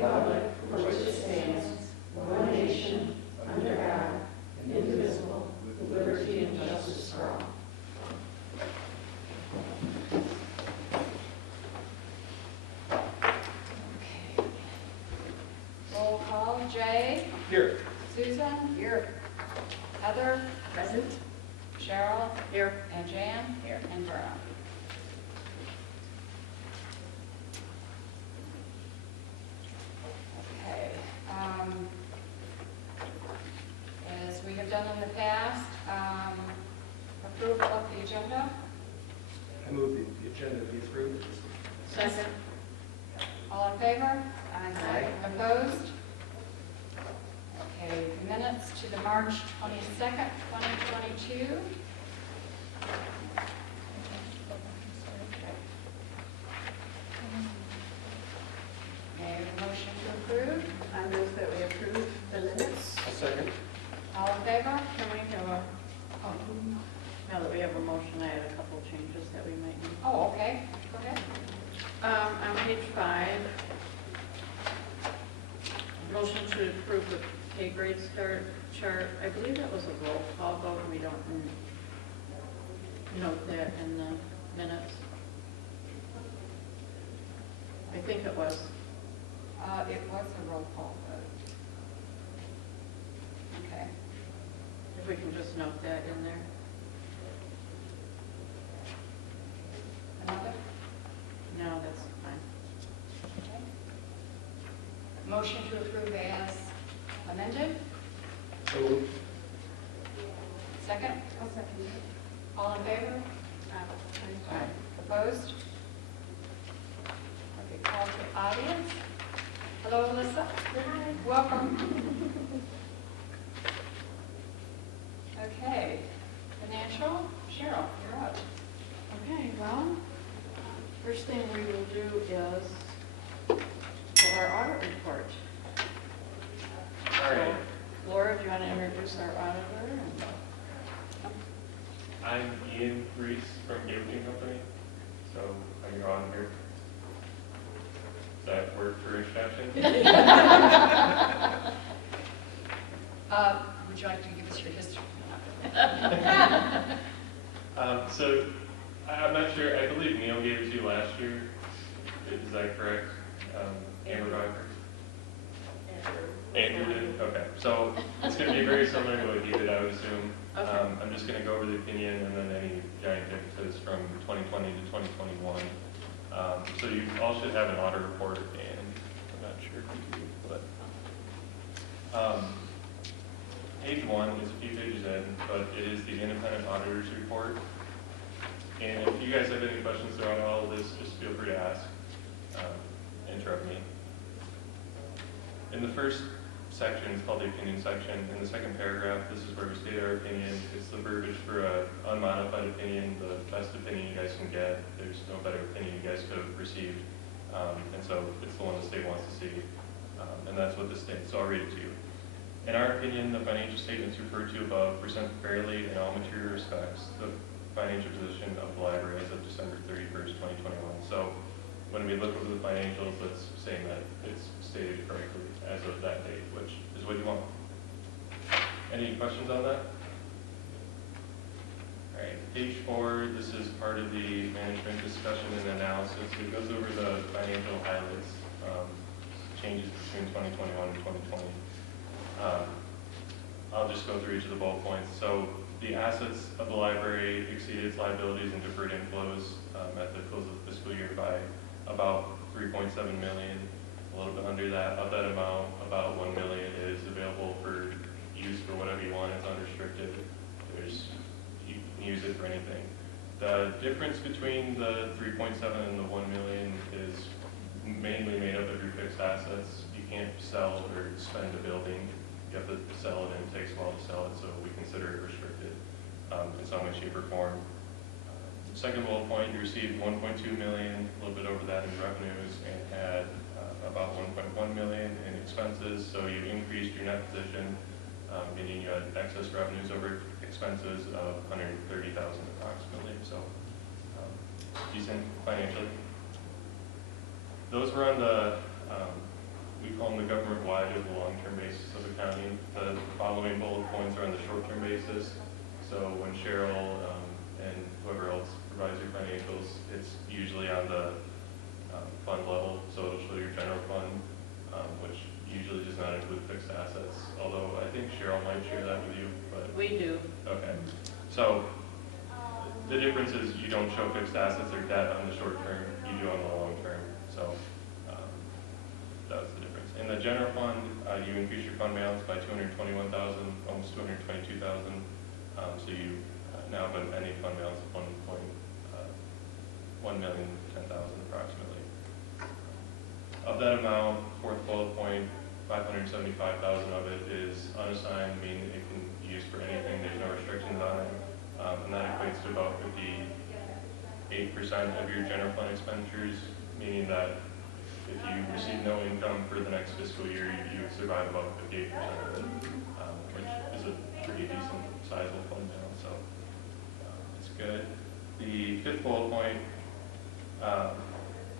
republic for which it stands, one nation, under God, indivisible, with liberty and justice for all. Okay. Roll call. Jay? Here. Susan? Here. Heather? Present. Cheryl? Here. And Jan? Here. And Verna? Okay. As we have done in the past, approval of the agenda. I move the agenda be approved. Second. All in favor? Aye. Opposed? Okay, minutes to the March 22nd, 2022. May I have a motion to approve? I move that we approve the minutes. A second. All in favor? Can we have a, now that we have a motion, I had a couple of changes that we might need. Oh, okay, go ahead. On page 5, motion to approve the pay grade chart. I believe that was a roll call vote. We don't note that in the minutes. I think it was. It was a roll call vote. Okay. If we can just note that in there. Another? No, that's fine. Okay. Motion to approve as amended. So moved. Second? I'll second it. All in favor? Aye. Opposed? Okay, call to audience. Hello, Alyssa. Hi. Welcome. Okay, financial, Cheryl, you're up. Okay, well, first thing we will do is for our audit report. All right. So, Laura, do you want to introduce our auditor? I'm Ian Reese from Gableton Company, so I'm your auditor. Does that work for introduction? Would you like to give us your history? So I'm not sure, I believe Neil gave it to you last year. Is that correct? Amber Barker? Andrew did? Okay. So it's going to be very similar to what he did, I would assume. Okay. I'm just going to go over the opinion and then any giant differences from 2020 to 2021. So you all should have an audit report, and I'm not sure if you do, but page 1 is a few pages in, but it is the independent auditor's report. And if you guys have any questions throughout all of this, just feel free to ask, interrupt me. In the first section, it's called the opinion section. In the second paragraph, this is where we state our opinion. It's the verbiage for an unmodified opinion, the best opinion you guys can get. There's no better opinion you guys could have received. And so it's the one the state wants to see. And that's what this states, so I'll read it to you. In our opinion, the financial statements referred to above present fairly in all material respects the financial position of the library as of December 31st, 2021. So when we look over the financials, it's saying that it's stated correctly as of that date, which is what you want. Any questions on that? All right, page 4, this is part of the management discussion and analysis. It goes over the financial highlights, changes between 2021 and 2020. I'll just go through each of the bullet points. So the assets of the library exceeded its liabilities and deferred inflows at the close of the fiscal year by about $3.7 million. A little bit under that. Of that amount, about $1 million is available for use for whatever you want. It's unrestricted. You can use it for anything. The difference between the 3.7 and the 1 million is mainly made up of your fixed assets. You can't sell or spend a building. You have to sell it, and it takes a while to sell it, so we consider it restricted in some way, shape, or form. Second bullet point, you received $1.2 million, a little bit over that in revenues, and had about $1.1 million in expenses, so you increased your net position, meaning you had excess revenues over expenses of $130,000 approximately, so decent financially. Those were on the we call them the government-wide or the long-term basis of accounting. The following bullet points are on the short-term basis. So when Cheryl and whoever else provides your financials, it's usually on the fund level, so it'll show your general fund, which usually does not include fixed assets, although I think Cheryl might share that with you, but, We do. okay. So the difference is you don't show fixed assets or debt on the short term, you do on the long term, so that's the difference. In the general fund, you increase your fund balance by $221,000, almost $222,000, so you now have an ending fund balance of $1,010,000 approximately. Of that amount, fourth bullet point, $575,000 of it is unassigned, meaning it can be used for anything, there's no restrictions on it, and that equates to about 58% of your general fund expenditures, meaning that if you receive no income for the next fiscal year, you would survive about 58% of it, which is a pretty decent sizable fund balance, so it's good. The fifth bullet point,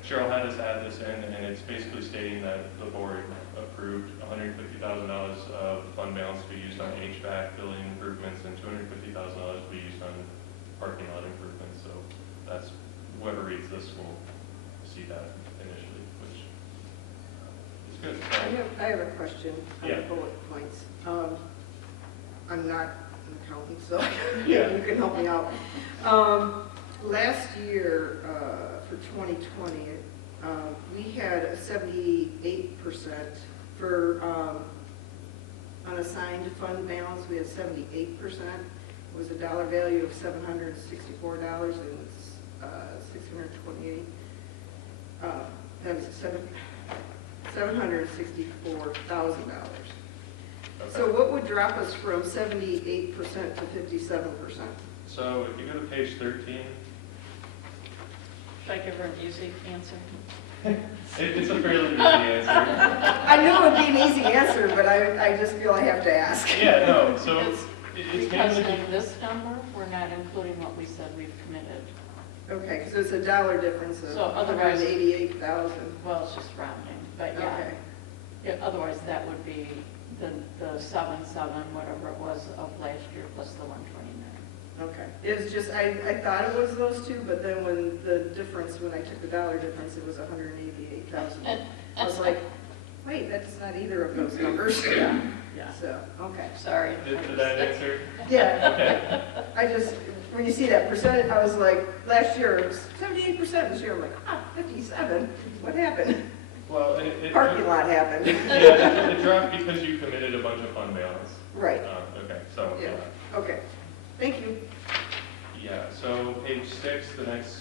Cheryl had us add this in, and it's basically stating that the board approved $150,000 of fund balance to be used on HVAC building improvements and $250,000 to be used on parking lot improvements. So that's, whoever reads this will see that initially, which is good. I have a question on Yeah. the bullet points. I'm not an accountant, so Yeah. you can help me out. Last year, for 2020, we had 78% for unassigned fund balance. We had 78%. It was a dollar value of $764 and 628. That was $764,000. Okay. So what would drop us from 78% to 57%? So if you go to page 13, Should I give her an easy answer? it's a fairly easy answer. I knew it would be an easy answer, but I just feel I have to ask. Yeah, no, so It's it's Because mainly, in this number, we're not including what we said we've committed. Okay, so it's a dollar difference of So otherwise- 188,000. Well, it's just rounding, but yeah. Okay, Otherwise, that would be the 77, whatever it was of last year, plus the 129. okay. It was just, I thought it was those two, but then when the difference, when I took the dollar difference, it was 188,000. I was like, wait, that's not either of those numbers. Yeah. So, okay. Sorry. did that answer? Yeah, Okay. I just, when you see that percentage, I was like, last year it was 78%, this year I'm like, 57, what happened? Well, it Parking lot happened. yeah, it dropped because you committed a bunch of fund balance. Right, Okay, so, yeah, okay, thank you. yeah, so page 6, the next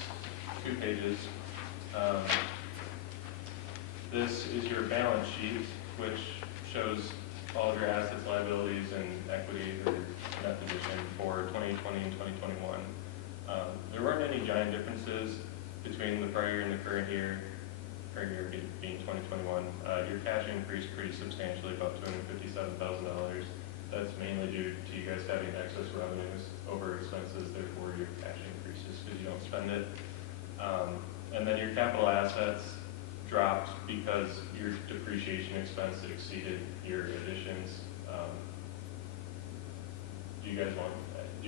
2 pages. This is your balance sheet, which shows all of your assets, liabilities, and equity or net position for 2020 and 2021. There weren't any giant differences between the prior year and the current year being 2021. Your cash increased pretty substantially, about $257,000. That's mainly due to you guys having excess revenues over expenses, therefore your cash increases because you don't spend it. And then your capital assets dropped because your depreciation expense exceeded your additions. Do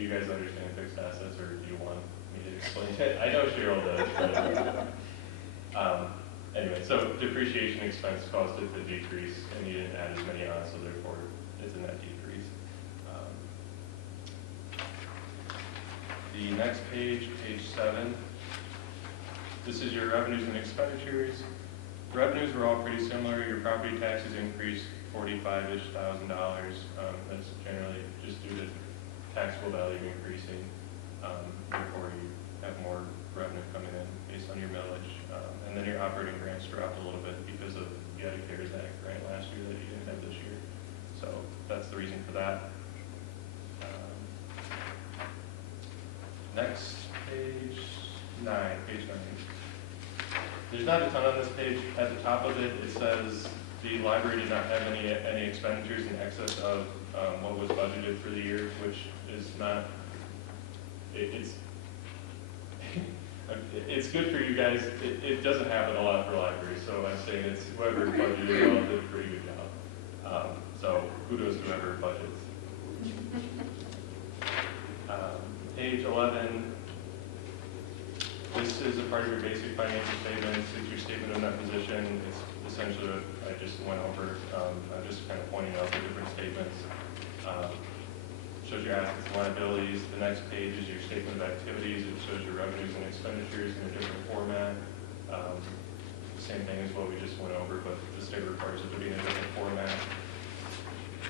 you guys understand fixed assets, or do you want me to explain it? I know Cheryl does. But, anyway, so depreciation expense caused it to decrease, and you didn't add as many on, so therefore it's a net decrease. The next page, page 7, this is your revenues and expenditures. Revenues were all pretty similar. Your property taxes increased $45,000-ish. That's generally just due to taxable value increasing. Therefore, you have more revenue coming in based on your millage. And then your operating grants dropped a little bit because of you had a CARES Act grant last year that you didn't have this year. So that's the reason for that. Next, page 9. There's not a ton on this page. At the top of it, it says the library did not have any expenditures in excess of what was budgeted for the year, which is not, it's, It's good for you guys. It doesn't happen a lot for libraries, so I'm saying it's whoever budgeted it all did a pretty good job. So kudos to whoever budgets. Page 11. This is a part of your basic financial statements. It's your statement of net position. It's essentially what I just went over. I'm just kind of pointing out the different statements. Shows your assets and liabilities. The next page is your statement of activities. It shows your revenues and expenditures in a different format. Same thing as what we just went over, but the state requires it to be in a different format.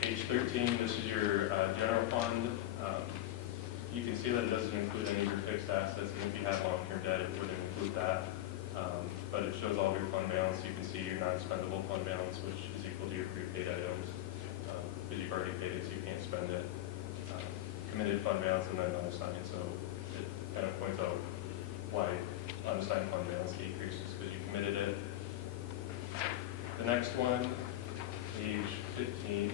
Page 13, this is your general fund. You can see that it doesn't include any of your fixed assets, and if you have long-term debt, it wouldn't include that. But it shows all of your fund balance. You can see your non-spendable fund balance, which is equal to your prepaid items, because you've already paid it, so you can't spend it. Committed fund balance, and then unassigned. So it kind of points out why unassigned fund balance decreases, because you committed it. The next one, page 15.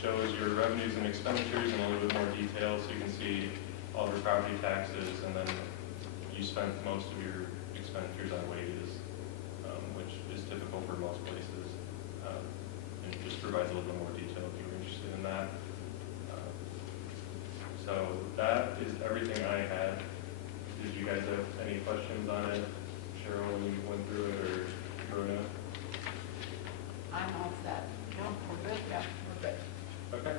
Shows your revenues and expenditures in a little bit more detail, so you can see all of your property taxes, and then you spent most of your expenditures on wages, which is typical for most places. And it just provides a little bit more detail if you're interested in that. So that is everything I had. Did you guys have any questions on it? Cheryl, when you went through it, or Rhoda? I'm all set. No, we're good, yeah, we're good. Okay.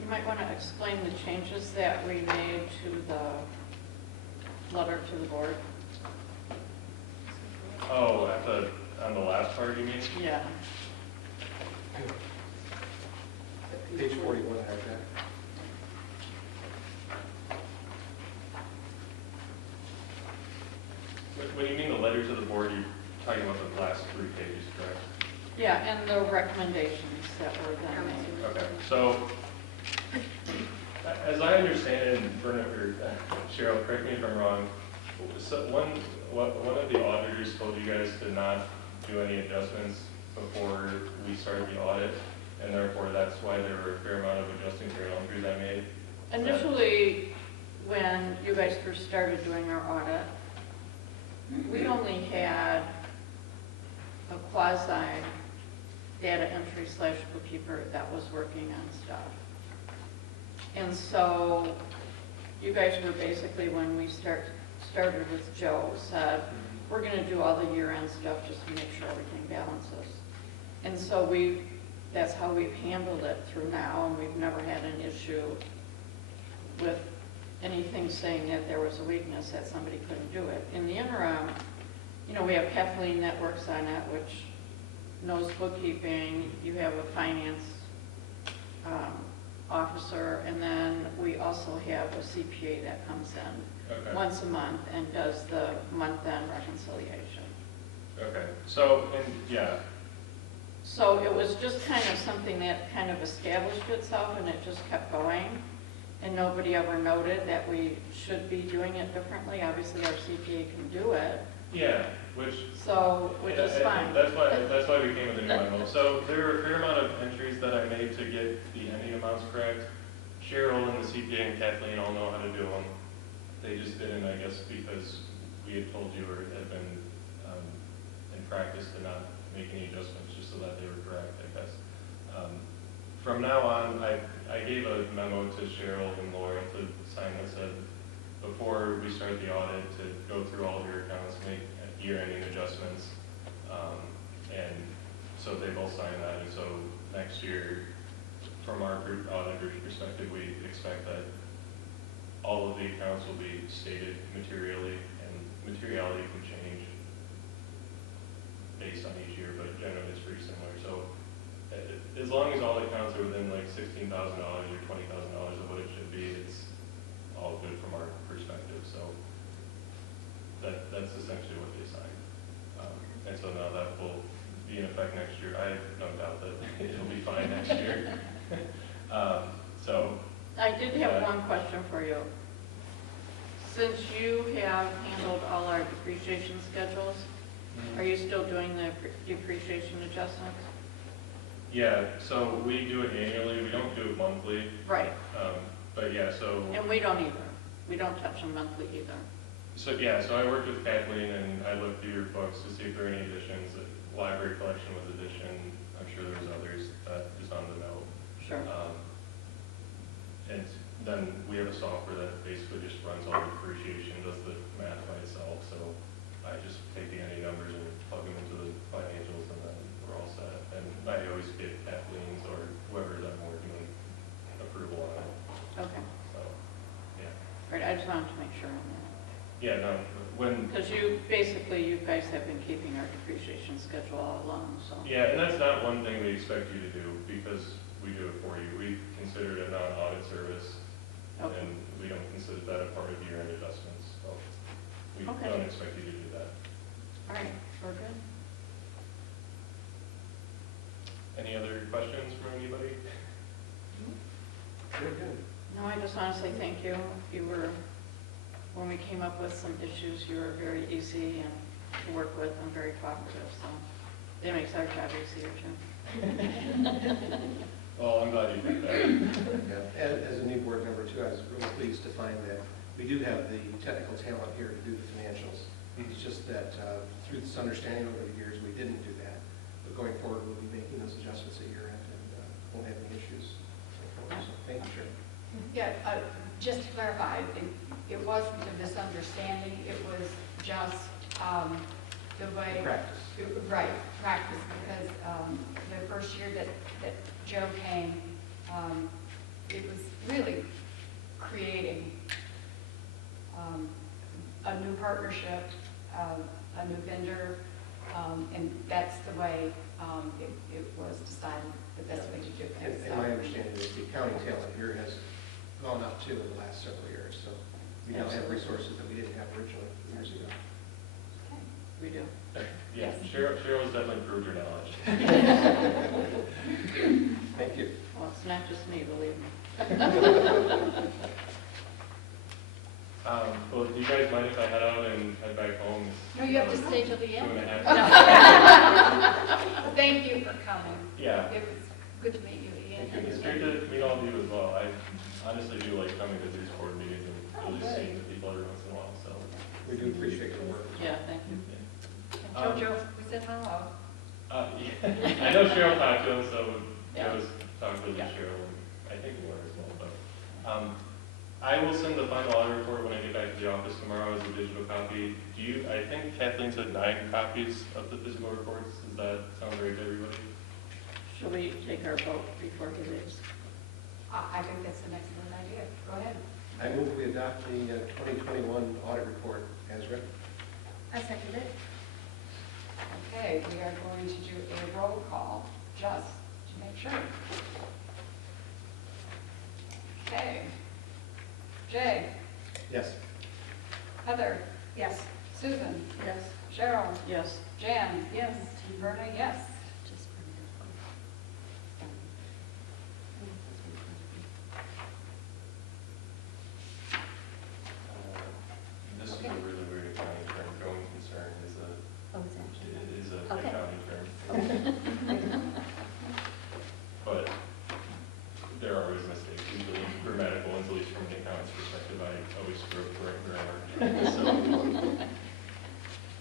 You might want to explain the changes that we made to the letter to the board. Oh, on the last part, you mean? Yeah. Page 41 has that. When you mean the letter to the board, you're talking about the last 3 pages, correct? Yeah, and the recommendations that were then made. Okay, so as I understand it, and Bernard or Cheryl, correct me if I'm wrong, so one of the auditors told you guys to not do any adjustments before we started the audit, and therefore that's why there were a fair amount of adjusting journal entries I made. Initially, when you guys first started doing our audit, we only had a quasi data entry / bookkeeper that was working on stuff. And so you guys were basically, when we started with Joe, said, we're going to do all the year-end stuff just to make sure everything balances. And so that's how we've handled it through now, and we've never had an issue with anything saying that there was a weakness, that somebody couldn't do it. In the interim, you know, we have Kathleen that works on it, which knows bookkeeping. You have a finance officer, and then we also have a CPA that comes in once a month and does the month-end reconciliation. Okay, so, and yeah. So it was just kind of something that kind of established itself, and it just kept going. And nobody ever noted that we should be doing it differently. Obviously, our CPA can do it. Yeah, which is fine. That's why we came with a new memo. So there are a fair amount of entries that I made to get the ending amounts correct. Cheryl and the CPA and Kathleen all know how to do them. They just didn't, I guess, because we had told you or had been in practice to not make any adjustments just so that they were correct, I guess. From now on, I gave a memo to Cheryl and Laura to sign that said, before we start the audit, to go through all of your accounts, make year-ending adjustments. And so they both signed that. And so next year, from our auditor's perspective, we expect that all of the accounts will be stated materially, and materiality can change based on each year, but generally it's pretty similar. So as long as all accounts are within like $16,000 or $20,000 of what it should be, it's all good from our perspective. So that's essentially what they signed. And so now that will be in effect next year. I have no doubt that it'll be fine next year. So I did have one question for you. Since you have handled all our depreciation schedules, are you still doing the depreciation adjustments? Yeah, so we do it annually. We don't do it monthly. Right. But yeah, so. And we don't either. We don't touch them monthly either. So, yeah, so I worked with Kathleen and I looked through your books to see if there are any additions. The library collection was addition. I'm sure there's others that is on the note. Sure. And then we have a software that basically just runs all the depreciation, does the math by itself. So I just take any numbers and plug them into the financials and then we're all set. And I always get Kathleen's or whoever's I'm working with approval on it. Okay. So, yeah. Right, I just wanted to make sure on that. Yeah, no, when, Because you guys have been keeping our depreciation schedule all along, so. yeah, and that's not one thing we expect you to do because we do it for you. We consider it a non-audit service Okay. and we don't consider that a part of year-end adjustments. So we Okay. don't expect you to do that. All right, we're good. Any other questions from anybody? Very good. No, I just want to say thank you. You were, when we came up with some issues, you were very easy and to work with and very cooperative, so that makes our job easier too. Well, I'm glad you did that. Yeah, as a new board member too, I was really pleased to find that we do have the technical talent here to do the financials. It's just that through this understanding over the years, we didn't do that. But going forward, we'll be making those adjustments at year end and won't have any issues. So thank you, Sharon. Yeah, just to clarify, it wasn't a misunderstanding, it was just the way. Practice. Right, practice, because the first year that Joe came, it was really creating a new partnership, a new vendor, and that's the way it was decided the best way to do And things. and my understanding is the accounting talent here has gone up too in the last several years. So we now have resources that we didn't have originally years ago. We do. Yeah, Cheryl's definitely proved her knowledge. Thank you. Well, it's not just me, believe me. Well, do you guys mind if I head out and head back home? No, you have to stay till the 2.5. end. Thank you for coming. Yeah. It was good to meet you again. It's great to meet all of you as well. I honestly do like coming to these board meetings and really seeing the people every once in a while, so. We do appreciate your work. Yeah, thank you. And Jojo, we said hello. Yeah. I know Cheryl talked to him, so Yeah. I was talking with Yeah. Cheryl, and I think Laura as well, but, I will send the final audit report when I get back to the office tomorrow as a digital copy. I think Kathleen said 9 copies of the physical reports. Does that sound right to everybody? Shall we take our vote before he leaves? I think that's an excellent idea. Go ahead. I move we adopt the 2021 audit report as written. I second it. Okay, we are going to do a roll call just to make sure. Okay. Jay, Yes. Heather, Yes. Susan, Yes. Cheryl, Yes. Jan. Yes. Verna, yes. This is a really weird accounting term. Going concern is a Okay. accounting term. But there are always mistakes, usually grammatical ones, at least from the accountant's perspective. I always screw up correct grammar. So,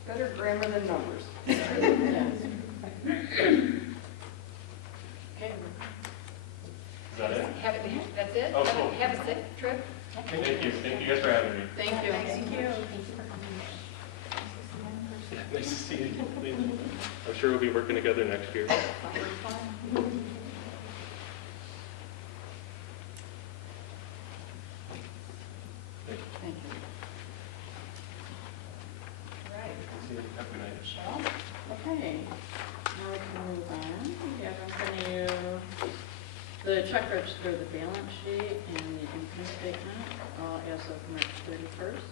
Better grammar than numbers. Okay. is that it? That's it? Oh, cool. Have a safe trip. Thank you. Thank you guys for having me. Thank you. Yeah, nice to see you. I'm sure we'll be working together next year. Thank you. All right. See you. Have a good night. Cheryl? Okay, now we can move on. We have in front of you the check register, the balance sheet, and the income statement, all as of March 31st.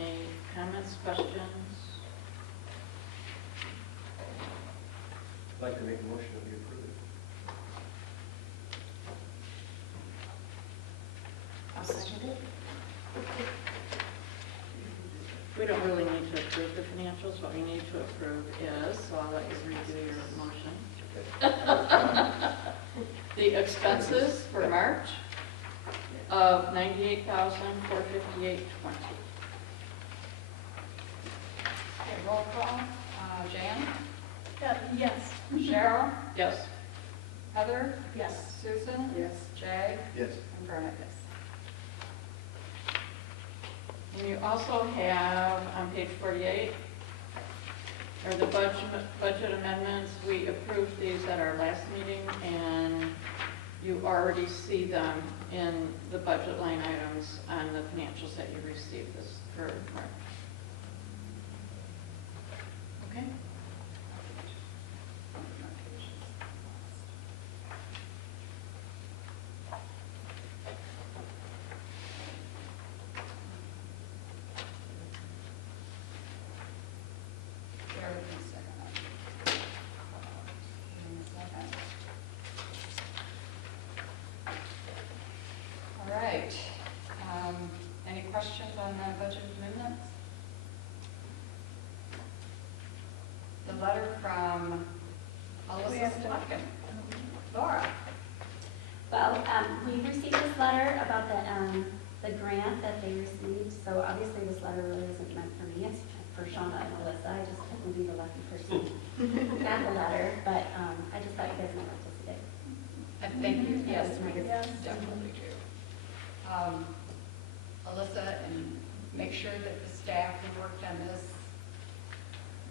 Any comments, questions? I'd like to make a motion that we approve it. I'll second it. We don't really need to approve the financials. What we need to approve is, so I'll let you redo your motion. The expenses for March, of $98,458.20. Okay, roll call. Jan? Yes. Cheryl? Yes. Heather? Yes. Susan? Yes. Jay? Yes. And Verna, yes. And you also have on page 48, are the budget amendments. We approved these at our last meeting, and you already see them in the budget line items on the financials that you received this for March. Okay? Bear with me a second. Give me a second. All right. Any questions on the budget amendments? The letter from Alyssa Slotkin. Laura? Well, we received this letter about the grant that they received, so obviously this letter really isn't meant for me, it's for Shauna and Melissa. I just happen to be the lucky person who got the letter, but I just thought you guys might like to see it. Thank you. Yes, That was we nice. Yes. definitely do. Alyssa, and make sure that the staff who worked on this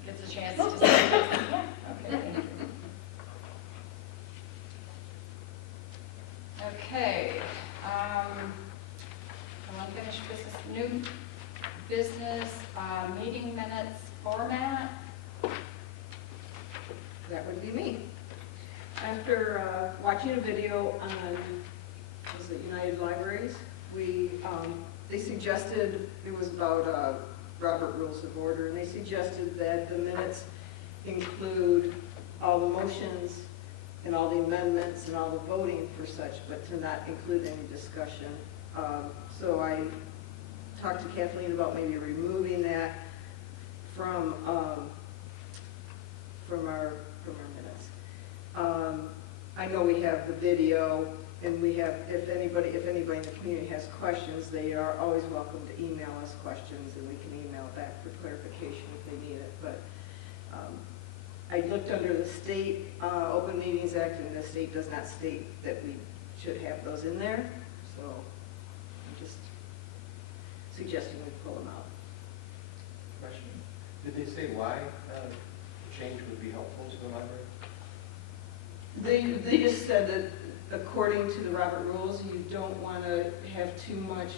gets a chance to see it. Okay, thank you. Okay, unfinished business, new business, meeting minutes format. That would be me. After watching a video on, was it United Libraries, they suggested, it was about Robert Rules of Order, and they suggested that the minutes include all the motions and all the amendments and all the voting for such, but to not include any discussion. So I talked to Kathleen about maybe removing that from our minutes. I know we have the video, and we have, if anybody in the community has questions, they are always welcome to email us questions, and we can email back for clarification if they need it. But I looked under the state Open Meetings Act, and the state does not state that we should have those in there. So I'm just suggesting we pull them out. Question. Did they say why change would be helpful to the library? They just said that according to the Robert Rules, you don't want to have too much,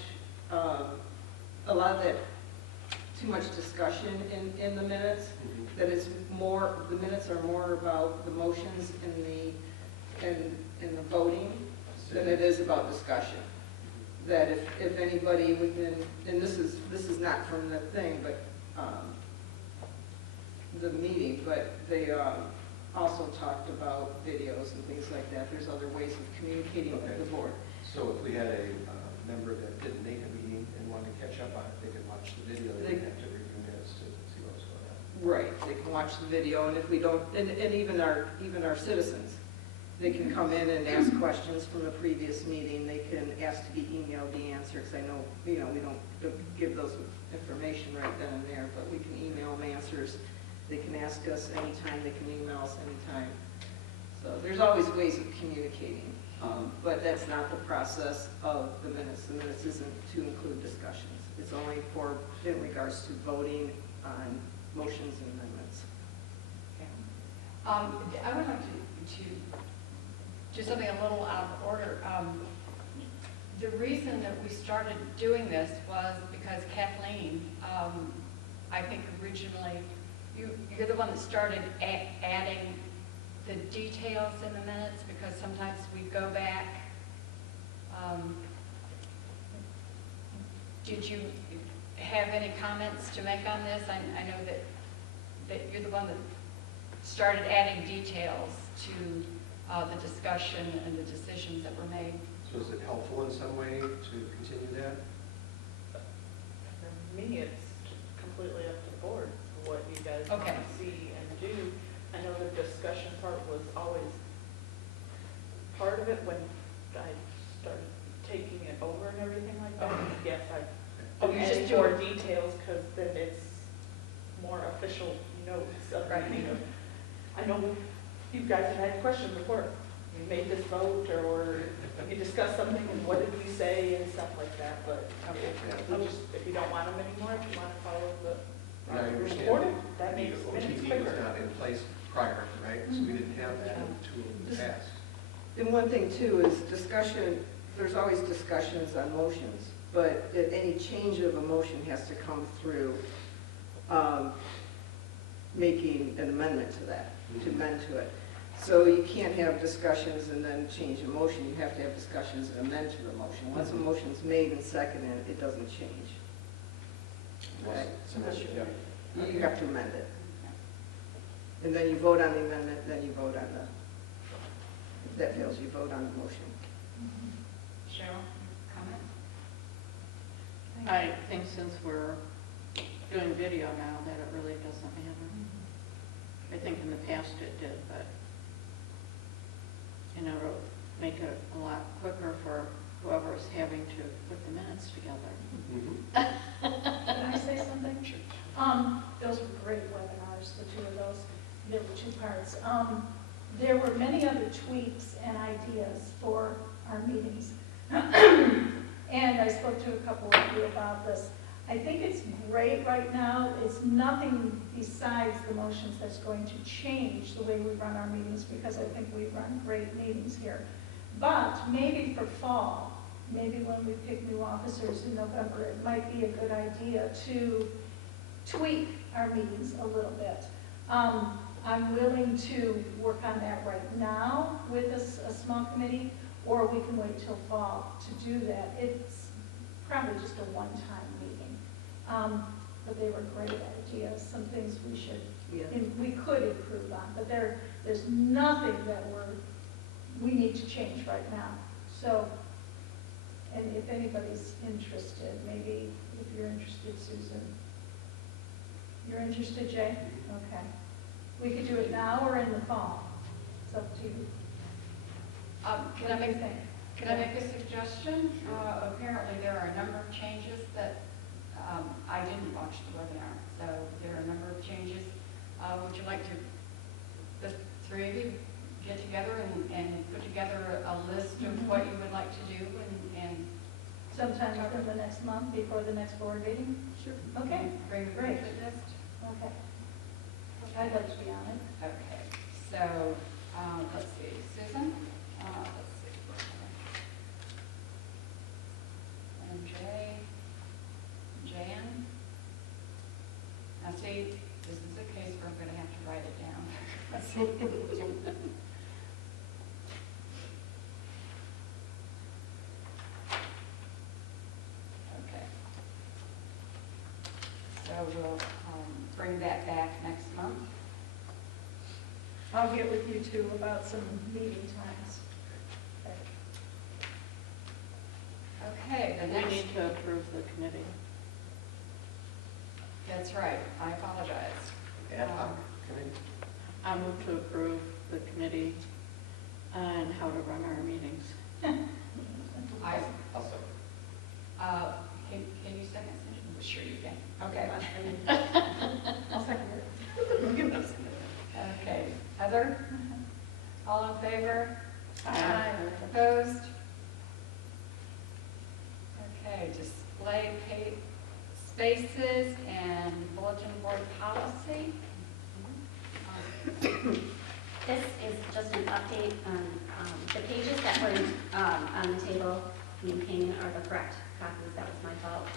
too much discussion in the minutes. That it's more, the minutes are more about the motions and the voting than it is about discussion. That if anybody within, and this is not from the thing, but the meeting, but they also talked about videos and things like that. There's other ways of communicating with the board. So if we had a member that didn't make a meeting and wanted to catch up on it, they could watch the video. They didn't have to review minutes to see what was going on. Right, they can watch the video, and if we don't, and even our citizens, they can come in and ask questions from the previous meeting. They can ask to be emailed the answer, because I know, we don't give those information right then and there, but we can email them answers. They can ask us anytime, they can email us anytime. So there's always ways of communicating, but that's not the process of the minutes. The minutes isn't to include discussions. It's only in regards to voting on motions and amendments. I would like to do something a little out of order. The reason that we started doing this was because Kathleen, I think originally, you're the one that started adding the details in the minutes, because sometimes we go back. Did you have any comments to make on this? I know that you're the one that started adding details to the discussion and the decisions that were made. So is it helpful in some way to continue that? For me, it's completely up to the board, what you guys want Okay. to see and do. I know the discussion part was always part of it when I started taking it over. official notes of the meeting. I know you guys have had questions before. You made this vote, or you discussed something, and what did we say, and stuff like that, but, okay. We'll just, if you don't want them anymore, if you want to follow the And I understand recording, that the makes minutes OTP was quicker. not in place prior, right? So we didn't have that tool in the past. And one thing too is discussion, there's always discussions on motions, but any change of a motion has to come through making an amendment to that, to amend to it. So you can't have discussions and then change a motion. You have to have discussions and amend to the motion. Once a motion's made and seconded, it doesn't change. Okay? Yeah. You have to amend it. And then you vote on the amendment, then you vote on the, if that fails, you vote on the motion. Cheryl, comment? I think since we're doing video now, that it really doesn't matter. I think in the past it did, but, you know, it'll make it a lot quicker for whoever's having to put the minutes together. Mm-hmm. Can I say something? Those were great webinars, the two of those, the two parts. There were many other tweaks and ideas for our meetings. And I spoke to a couple of you about this. I think it's great right now. It's nothing besides the motions that's going to change the way we run our meetings, because I think we run great meetings here. But maybe for fall, maybe when we pick new officers in November, it might be a good idea to tweak our meetings a little bit. I'm willing to work on that right now with a small committee, or we can wait till fall to do that. It's probably just a one-time meeting. But they were great ideas, some things we should, we could improve on, but there's nothing that we need to change right now. So, and if anybody's interested, maybe if you're interested, Susan. You're interested, Jay? Okay. We could do it now or in the fall. It's up to you. Can I make a suggestion? Apparently there are a number of changes that I didn't watch the webinar, so there are a number of changes. Would you like to, the three of you, get together and put together a list of what you would like to do and Sometime within the next month, before the next board meeting? Sure. Okay, bring the Great. list? okay. I'd like to be on it. Okay, so, let's see, Susan, let's see. And Jan. Now see, this is a case where I'm gonna have to write it down. Let's see. Okay. So we'll, bring that back next month. I'll get with you too about some meeting times. Okay, the We next, need to approve the committee. that's right, I apologize. Ad hoc committee? I move to approve the committee on how to run our meetings. I, I'll second. can you second? Sure you can. Okay. I'll second it. Okay, Heather? All in favor? Aye. Opposed? Okay, display spaces and bulletin board policy. This is just an update on the pages that were on the table being painted are the correct copies. That was my fault.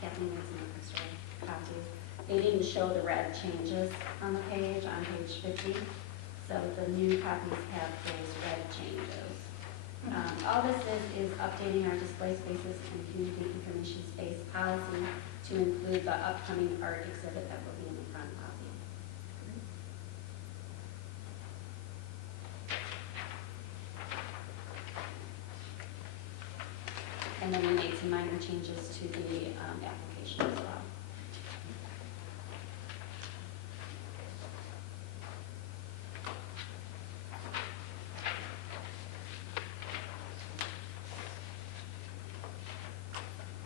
Kathleen was in the extra copies. They didn't show the red changes on the page, on page 50. So the new copies have those red changes. All this is updating our display spaces and community information space policy to include the upcoming art exhibit that will be in the front lobby. And then we made some minor changes to the application as well.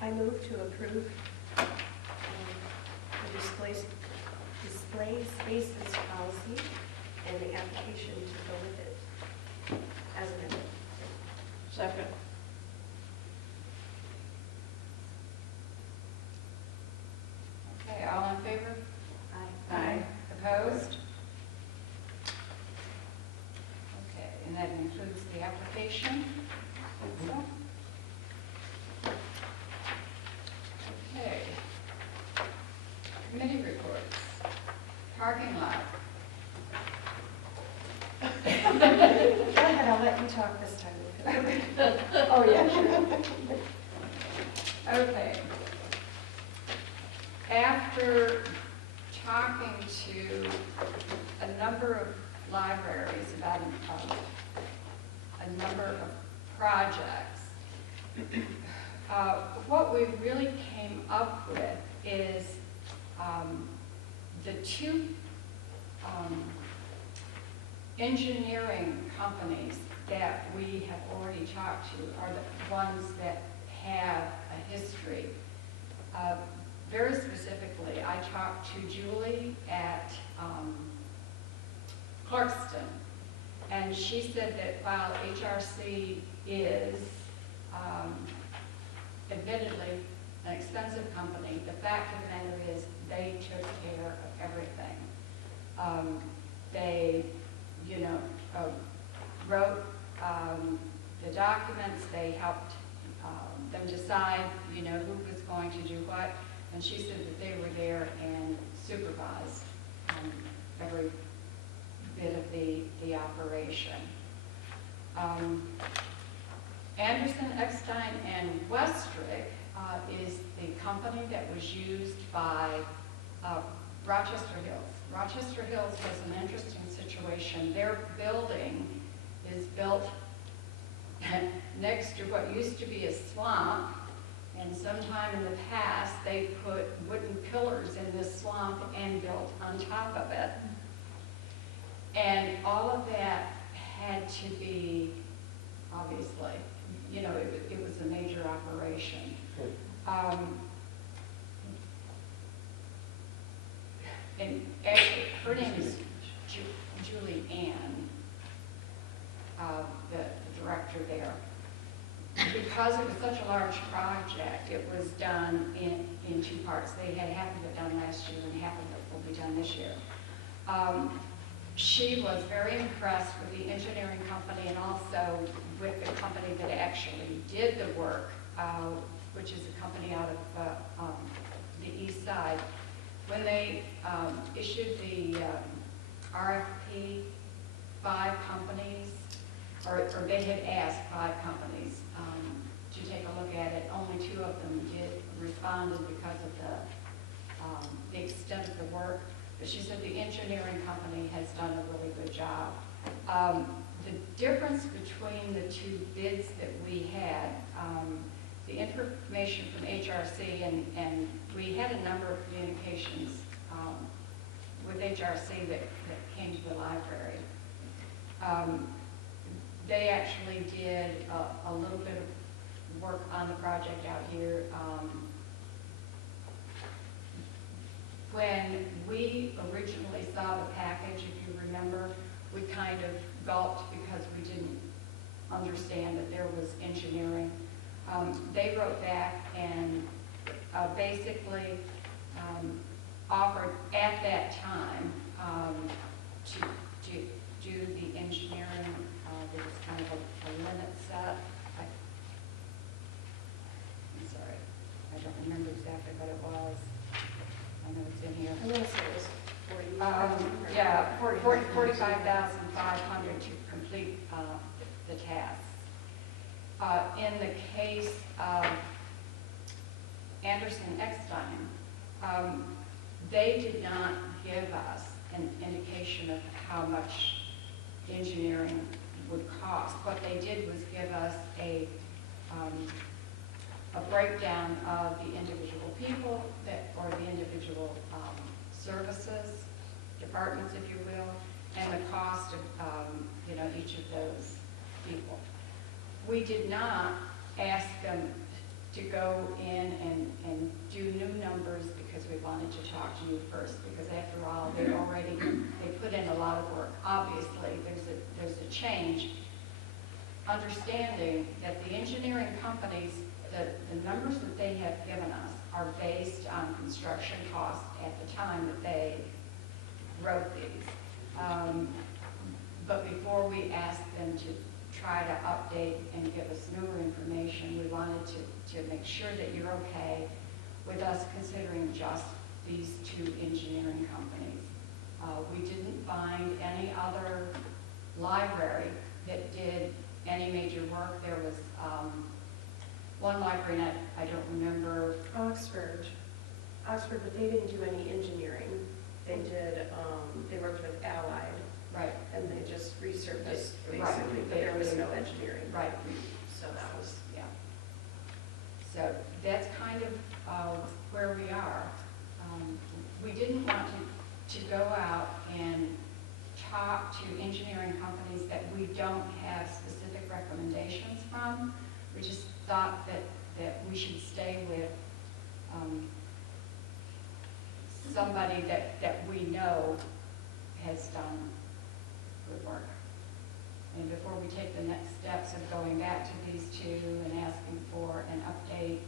I move to approve the display spaces policy and the application to go with it as amended. Second. Okay, all in favor? Aye. Opposed? Okay, and that includes the application also? Okay. Committee reports. Parking lot. Go ahead, I'll let you talk this time. Oh, yeah, sure. Okay. After talking to a number of libraries about a number of projects, what we really came up with is the two engineering companies that we have already talked to are the ones that have a history. Very specifically, I talked to Julie at Clarkston, and she said that while HRC is admittedly an expensive company, the fact of the matter is they took care of everything. They, wrote the documents, they helped them decide, who was going to do what, and she said that they were there and supervised every bit of the operation. Anderson, Eckstein, and Westrick is the company that was used by Rochester Hills. Rochester Hills was an interesting situation. Their building is built next to what used to be a swamp, and sometime in the past they put wooden pillars in this swamp and built on top of it. And all of that had to be, obviously, it was a major operation. And actually, her name is Julie Ann, the director there. Because it was such a large project, it was done in two parts. They had half of it done last year and half of it will be done this year. She was very impressed with the engineering company and also with the company that actually did the work, which is a company out of the east side. When they issued the RFP, 5 companies, or they had asked 5 companies to take a look at it. Only 2 of them responded because of the extent of the work. But she said the engineering company has done a really good job. The difference between the 2 bids that we had, the information from HRC, and we had a number of communications with HRC that came to the library. They actually did a little bit of work on the project out here. When we originally saw the package, if you remember, we kind of gulped because we didn't understand that there was engineering. They wrote back and basically offered at that time to do the engineering. There was kind of a limit set. I'm sorry, I don't remember exactly what it was. I know it's in here. I want to say it was 40. Yeah, 45,500 to complete the task. In the case of Anderson Eckstein, they did not give us an indication of how much engineering would cost. What they did was give us a breakdown of the individual people or the individual services, departments, if you will, and the cost of each of those people. We did not ask them to go in and do new numbers because we wanted to talk to you first, because after all, they put in a lot of work. Obviously, there's a change. Understanding that the engineering companies, the numbers that they have given us are based on construction costs at the time that they wrote these. But before we asked them to try to update and give us newer information, we wanted to make sure that you're okay with us considering just these two engineering companies. We didn't find any other library that did any major work. There was one library, and I don't remember. Oxford, but they didn't do any engineering. They did, they worked with Allied. Right. And they just resurfaced Right. basically, but there was no engineering. Right. So that was, Yeah. So that's kind of where we are. We didn't want to go out and talk to engineering companies that we don't have specific recommendations from. We just thought that we should stay with somebody that we know has done good work. And before we take the next steps of going back to these two and asking for an update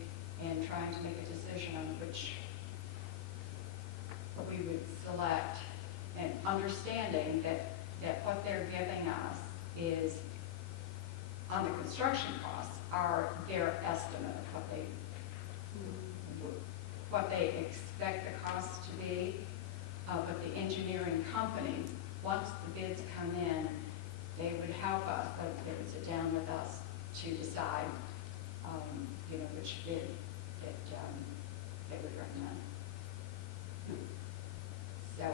and trying to make a decision on which we would select, and understanding that what they're giving us is, on the construction costs, are their estimate of what they expect the cost to be. But the engineering company, once the bids come in, they would help us, they would sit down with us to decide, which bid that they would recommend. So,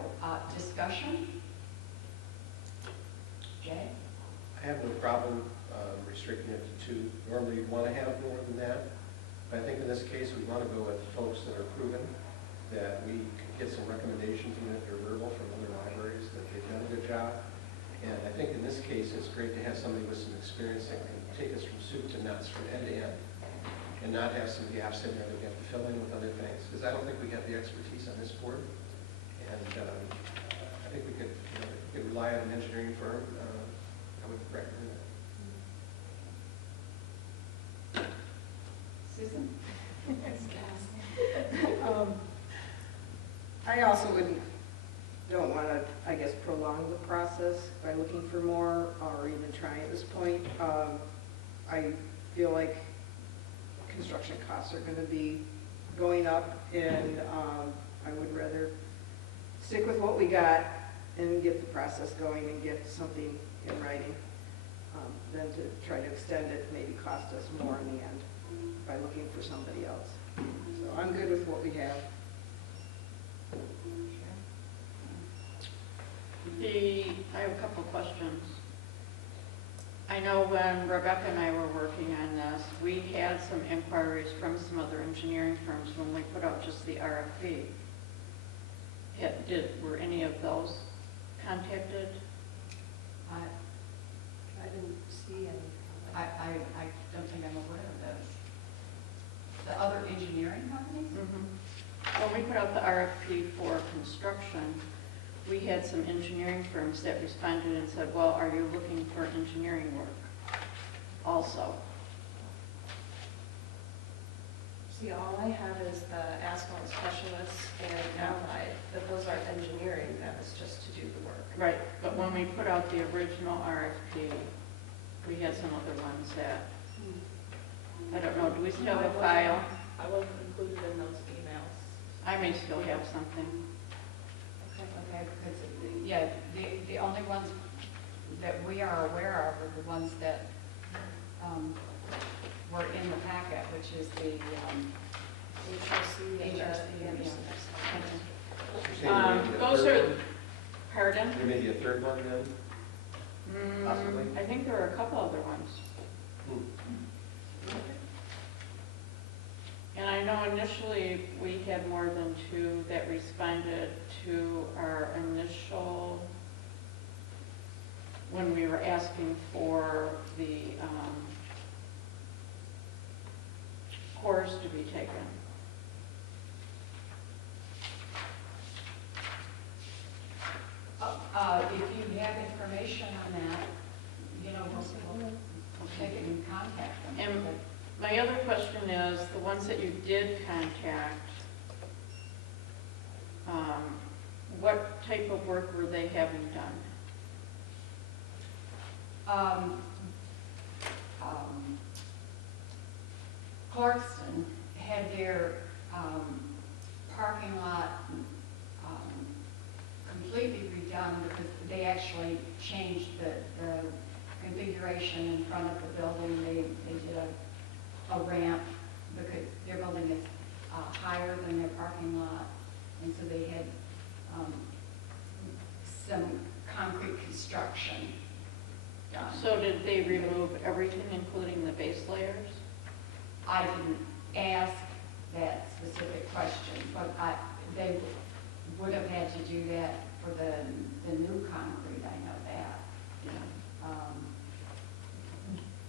discussion? Jay? I have no problem restricting it to two. Normally, you want to have more than that. But I think in this case, we want to go with folks that are proven, that we could get some recommendations, even if they're verbal, from other libraries, that they've done a good job. And I think in this case, it's great to have somebody with some experience that can take us from soup to nuts, from end to end, and not have some gaps in there that we have to fill in with other things. Because I don't think we have the expertise on this board. And I think we could, rely on an engineering firm. I would recommend that. Susan? I also don't want to, I guess, prolong the process by looking for more or even trying at this point. I feel like construction costs are going to be going up, and I would rather stick with what we got and get the process going and get something in writing than to try to extend it, maybe cost us more in the end by looking for somebody else. So I'm good with what we have. I have a couple of questions. I know when Rebecca and I were working on this, we had some inquiries from some other engineering firms when we put out just the RFP. Were any of those contacted? I didn't see any. I don't think I'm aware of those. The other engineering companies? Mm-hmm. When we put out the RFP for construction, we had some engineering firms that responded and said, well, are you looking for engineering work also? See, all I have is the asphalt specialists and Allied, but those aren't engineering, that was just to do the work. Right, but when we put out the original RFP, we had some other ones that, I don't know, do we still have a file? I wasn't included in those emails. I may still have something. Okay, because, the only ones that we are aware of are the ones that were in the packet, which is the HRC and HRC, Anderson. You're saying maybe a Those third are, one? pardon? There may be a third one then? Possibly. I think there were a couple other ones. And I know initially we had more than two that responded to our initial, when we were asking for the course to be taken. contact them. And my other question is, the ones that you did contact, what type of work were they having done? Clarkston had their parking lot completely redone because they actually changed the configuration in front of the building. They did a ramp because their building is higher than their parking lot, and so they had some concrete construction done. So did they remove everything, including the base layers? I didn't ask that specific question, but they would have had to do that for the new concrete, I know that.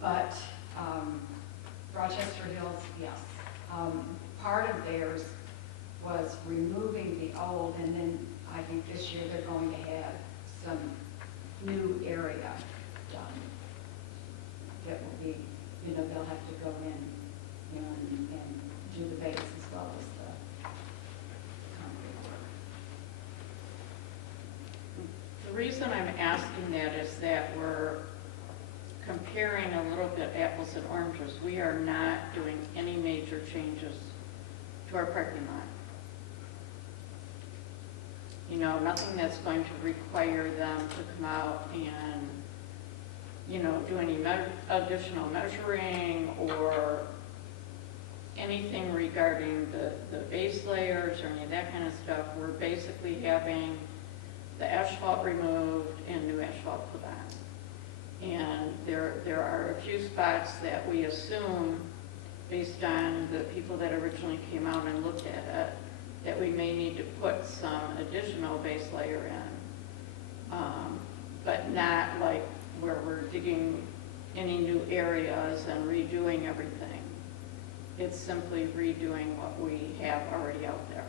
But Rochester Hills, yes. Part of theirs was removing the old, and then I think this year they're going to have some new area done. That will be, they'll have to go in and do the base as well as the concrete work. The reason I'm asking that is that we're comparing a little bit apples and oranges. We are not doing any major changes to our parking lot. Nothing that's going to require them to come out and, do any additional measuring or anything regarding the base layers or any of that kind of stuff. We're basically having the asphalt removed and new asphalt put on. And there are a few spots that we assume, based on the people that originally came out and looked at it, that we may need to put some additional base layer in, but not like where we're digging any new areas and redoing everything. It's simply redoing what we have already out there.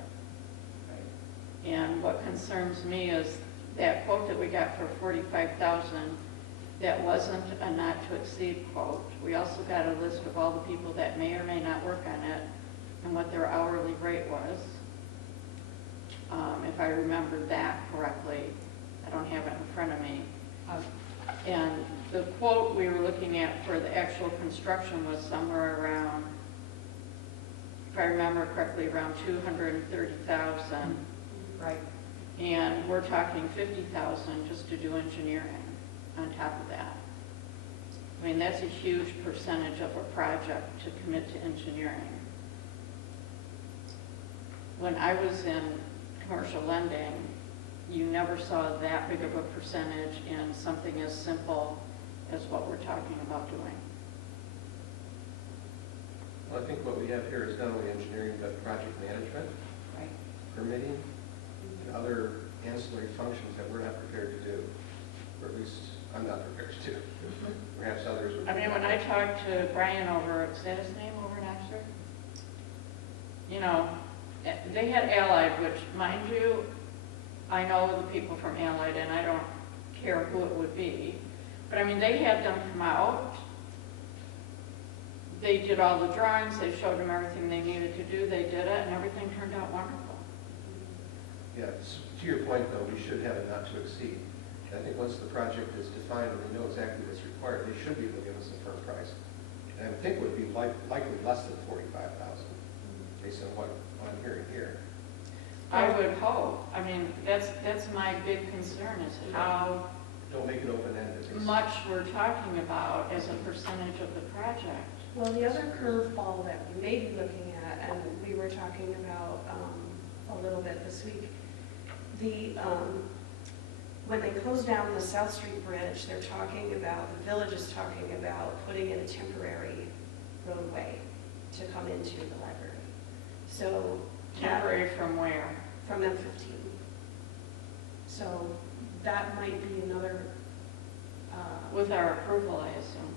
And what concerns me is that quote that we got for $45,000, that wasn't a not to exceed quote. We also got a list of all the people that may or may not work on it and what their hourly rate was. If I remember that correctly, I don't have it in front of me. And the quote we were looking at for the actual construction was somewhere around, if I remember correctly, around $230,000. Right. And we're talking $50,000 just to do engineering on top of that. I mean, that's a huge percentage of a project to commit to engineering. When I was in commercial lending, you never saw that big of a percentage in something as simple as what we're talking about doing. Well, I think what we have here is not only engineering, but project management, Right. permitting, and other ancillary functions that we're not prepared to do, or at least I'm not prepared to do. Perhaps others would. I mean, when I talked to Brian over, is that his name, over in Oxford? They had Allied, which, mind you, I know the people from Allied, and I don't care who it would be. But I mean, they had them come out. They did all the drawings. They showed them everything they needed to do. They did it, and everything turned out wonderful. Yeah, to your point, though, we should have a not to exceed. I think once the project is defined and we know exactly what's required, they should be able to give us a firm price. And I would think it would be likely less than $45,000, based on what I'm hearing here. I would hope. I mean, that's my big concern is how Don't make it open-ended. much we're talking about as a percentage of the project. Well, the other curveball that we may be looking at, and we were talking about a little bit this week, when they close down the South Street Bridge, they're talking about, the village is talking about putting in a temporary roadway to come into the library. So Temporary from where? from M15. So that might be another, With our approval, I assume.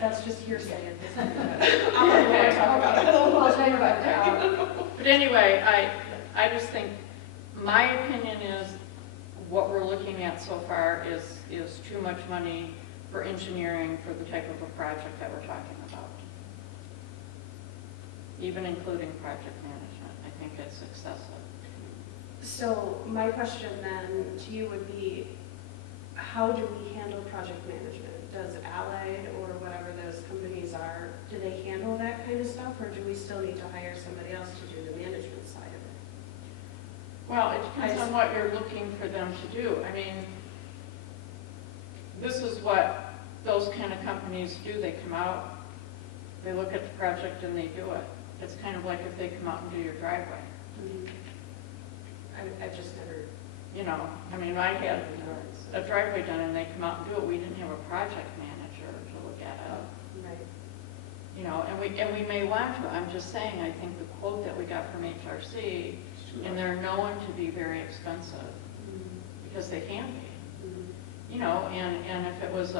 that's just hearsay at this point. I'll tell you about that. But anyway, I just think, my opinion is, what we're looking at so far is too much money for engineering for the type of a project that we're talking about. Even including project management, I think it's excessive. So my question then to you would be, how do we handle project management? Does Allied or whatever those companies are, do they handle that kind of stuff, or do we still need to hire somebody else to do the management side of it? Well, it depends on what you're looking for them to do. I mean, this is what those kind of companies do. They come out, they look at the project and they do it. It's kind of like if they come out and do your driveway. I've just never, You know, I mean, I had a driveway done and they come out and do it. We didn't have a project manager to look at it. right. You know, and we may want to. I'm just saying, I think the quote that we got from HRC, and they're known to be very expensive, because they can be. You know, and if it was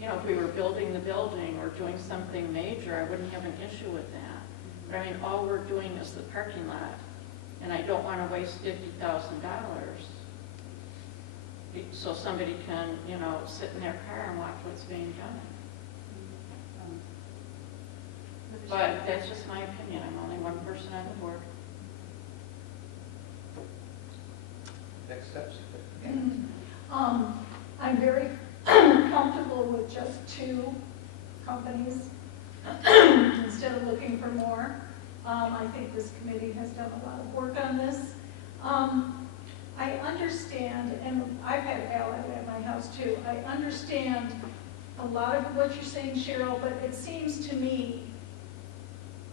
if we were building the building or doing something major, I wouldn't have an issue with that. But I mean, all we're doing is the parking lot, and I don't want to waste $50,000 so somebody can, sit in their car and watch what's being done. But that's just my opinion. I'm only one person on the board. Next steps? I'm very comfortable with just 2 companies instead of looking for more. I think this committee has done a lot of work on this. I understand, and I've had Allied at my house too, I understand a lot of what you're saying, Cheryl, but it seems to me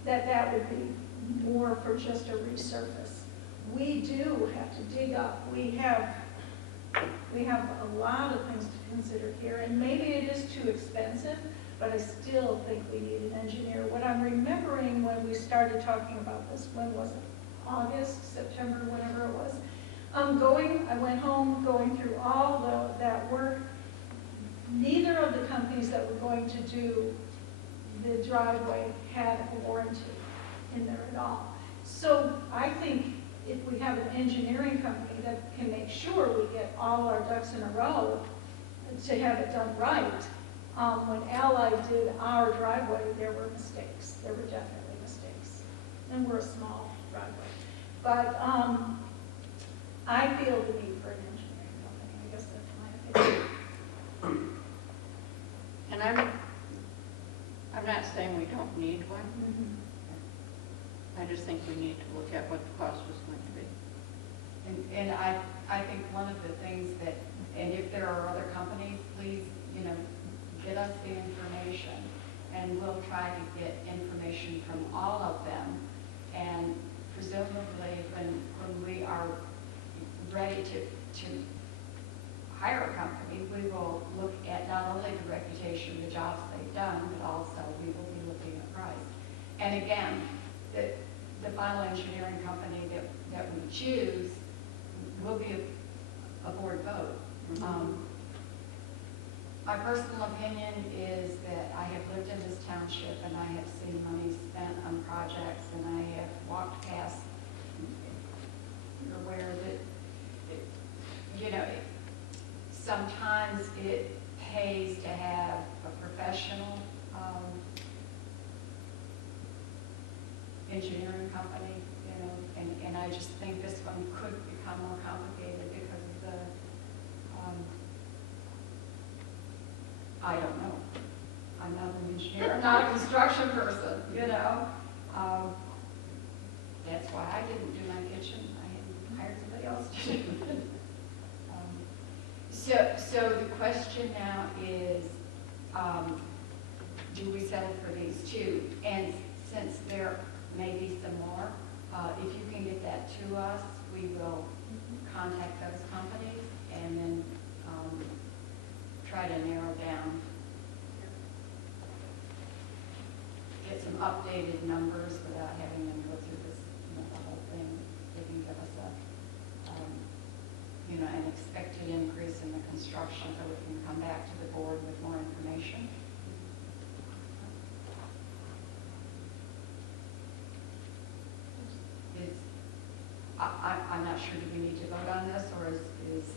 that that would be more for just a resurface. We do have to dig up. We have a lot of things to consider here, and maybe it is too expensive, but I still think we need an engineer. What I'm remembering when we started talking about this, when was it? August, September, whenever it was. I went home, going through all that work. Neither of the companies that were going to do the driveway had a warranty in there at all. So I think if we have an engineering company that can make sure we get all our ducks in a row to have it done right, when Allied did our driveway, there were mistakes. There were definitely mistakes. And we're a small driveway. But I feel the need for an engineering company. I guess that's my opinion. And I'm not saying we don't need one. I just think we need to look at what the cost was going to be. And I think one of the things that, and if there are other companies, please, get us the information, and we'll try to get information from all of them. And presumably, when we are ready to hire a company, we will look at not only the reputation, the jobs they've done, but also we will be looking at price. And again, the final engineering company that we choose will be a board vote. My personal opinion is that I have lived in this township and I have seen money spent on projects, and I have walked past, you're aware that, sometimes it pays to have a professional engineering company, and I just think this one could become more complicated because of the, I don't know. I'm not an engineer, I'm not a construction person, That's why I didn't do my kitchen. I hired somebody else to do it. So the question now is, do we settle for these 2? And since there may be some more, if you can get that to us, we will contact those companies and then try to narrow down, get some updated numbers without having them go through this, the whole thing. They can give us an expected increase in the construction, so we can come back to the board with more information. I'm not sure, do we need to vote on this, or is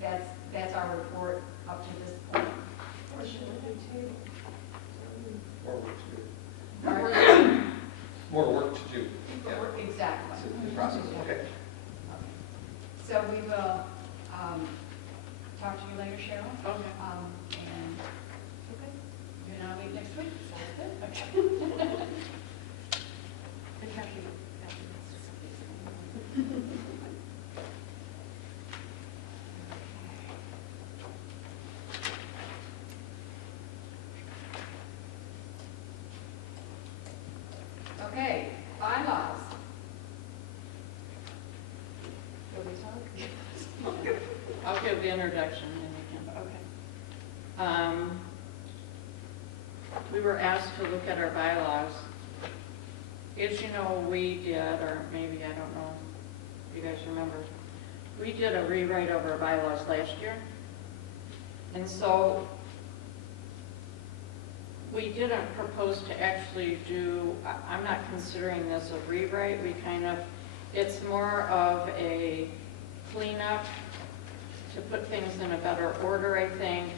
that's our report up to this point. Or should it be tabled? More work to do. Our- More work to do. Yeah. Exactly. It's a process, okay. So we will talk to you later, Cheryl. Okay. And you and I'll meet next week. Sounds good. Okay. Okay, bylaws. Will we talk? I'll give the introduction and you can. Okay. We were asked to look at our bylaws. As you know, we did, or maybe, I don't know if you guys remember, we did a rewrite of our bylaws last year. And so we didn't propose to actually do, I'm not considering this a rewrite. We kind of, it's more of a cleanup to put things in a better order, I think,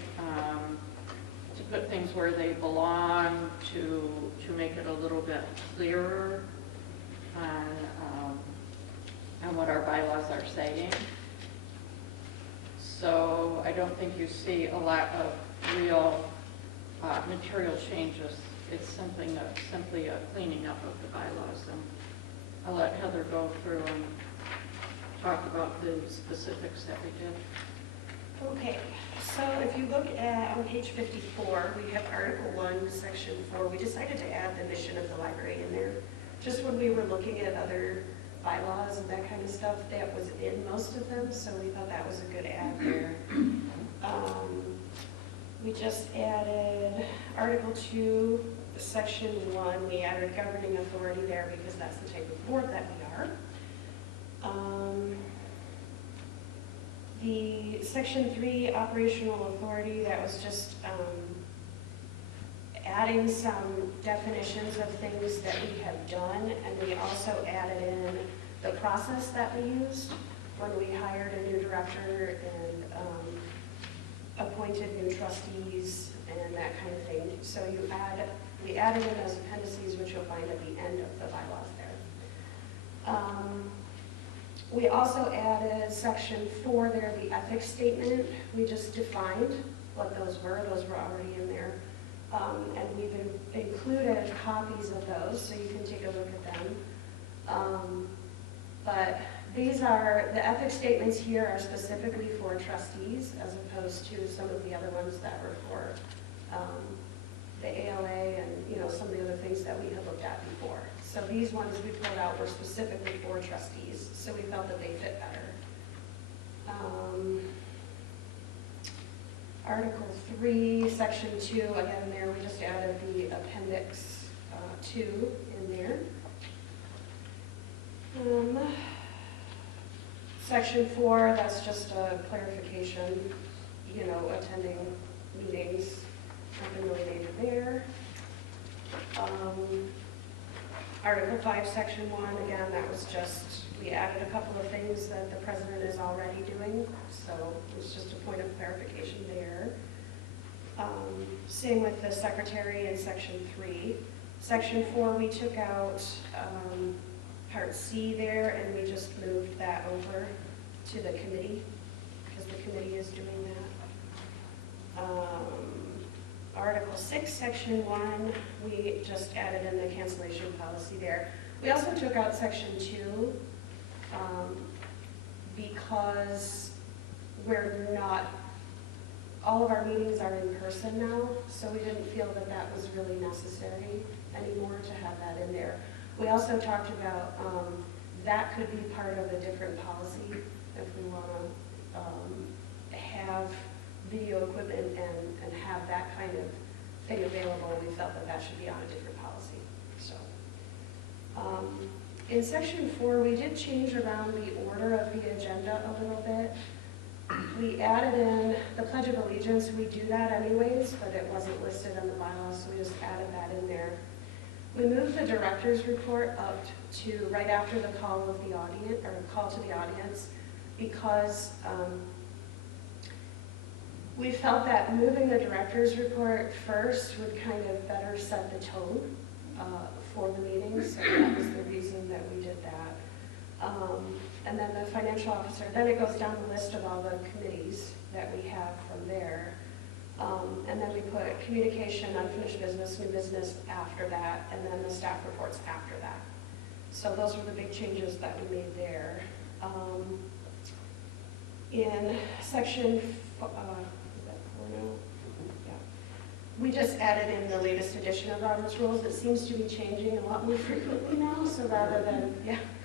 to put things where they belong, to make it a little bit clearer on what our bylaws are saying. So I don't think you see a lot of real material changes. It's simply a cleaning up of the bylaws. And I'll let Heather go through and talk about the specifics that we did. Okay, so if you look at, on page 54, we have Article 1, Section 4. We decided to add the mission of the library in there. Just when we were looking at other bylaws and that kind of stuff, that was in most of them, so we thought that was a good add there. We just added Article 2, Section 1. We added governing authority there because that's the type of board that we are. The Section 3 operational authority, that was just adding some definitions of things that we have done, and we also added in the process that we used when we hired a new director and appointed new trustees and that kind of thing. So we added in those appendices, which you'll find at the end of the bylaws there. We also added Section 4 there, the ethics statement. We just defined what those were. Those were already in there. And we've included copies of those, so you can take a look at them. But these are, the ethics statements here are specifically for trustees, as opposed to some of the other ones that were for the ALA and some of the other things that we had looked at before. So these ones we pulled out were specifically for trustees, so we felt that they fit better. Article 3, Section 2, again there we just added the Appendix 2 in there. Section 4, that's just a clarification, attending meetings, nothing really major there. Article 5, Section 1, again, that was just, we added a couple of things that the president is already doing, so it was just a point of clarification there. Same with the secretary in Section 3. Section 4, we took out Part C there, and we just moved that over to the committee, because the committee is doing that. Article 6, Section 1, we just added in the cancellation policy there. We also took out Section 2 because we're not, all of our meetings are in person now, so we didn't feel that that was really necessary anymore to have that in there. We also talked about that could be part of a different policy if we want to have video equipment and have that kind of thing available. We felt that that should be on a different policy. So in Section 4, we did change around the order of the agenda a little bit. We added in the Pledge of Allegiance. We do that anyways, but it wasn't listed in the bylaws, so we just added that in there. We moved the director's report up to right after the call of the audience, or call to the audience, because We felt that moving the director's report first would kind of better set the tone for the meeting, so that was the reason that we did that. And then the financial officer, then it goes down the list of all the committees that we have from there. And then we put communication, unfinished business, new business after that, and then the staff reports after that. So those were the big changes that we made there. In section, is that 4 now? Yeah. We just added in the latest edition of Robert's Rules. It seems to be changing a lot more frequently now, so rather than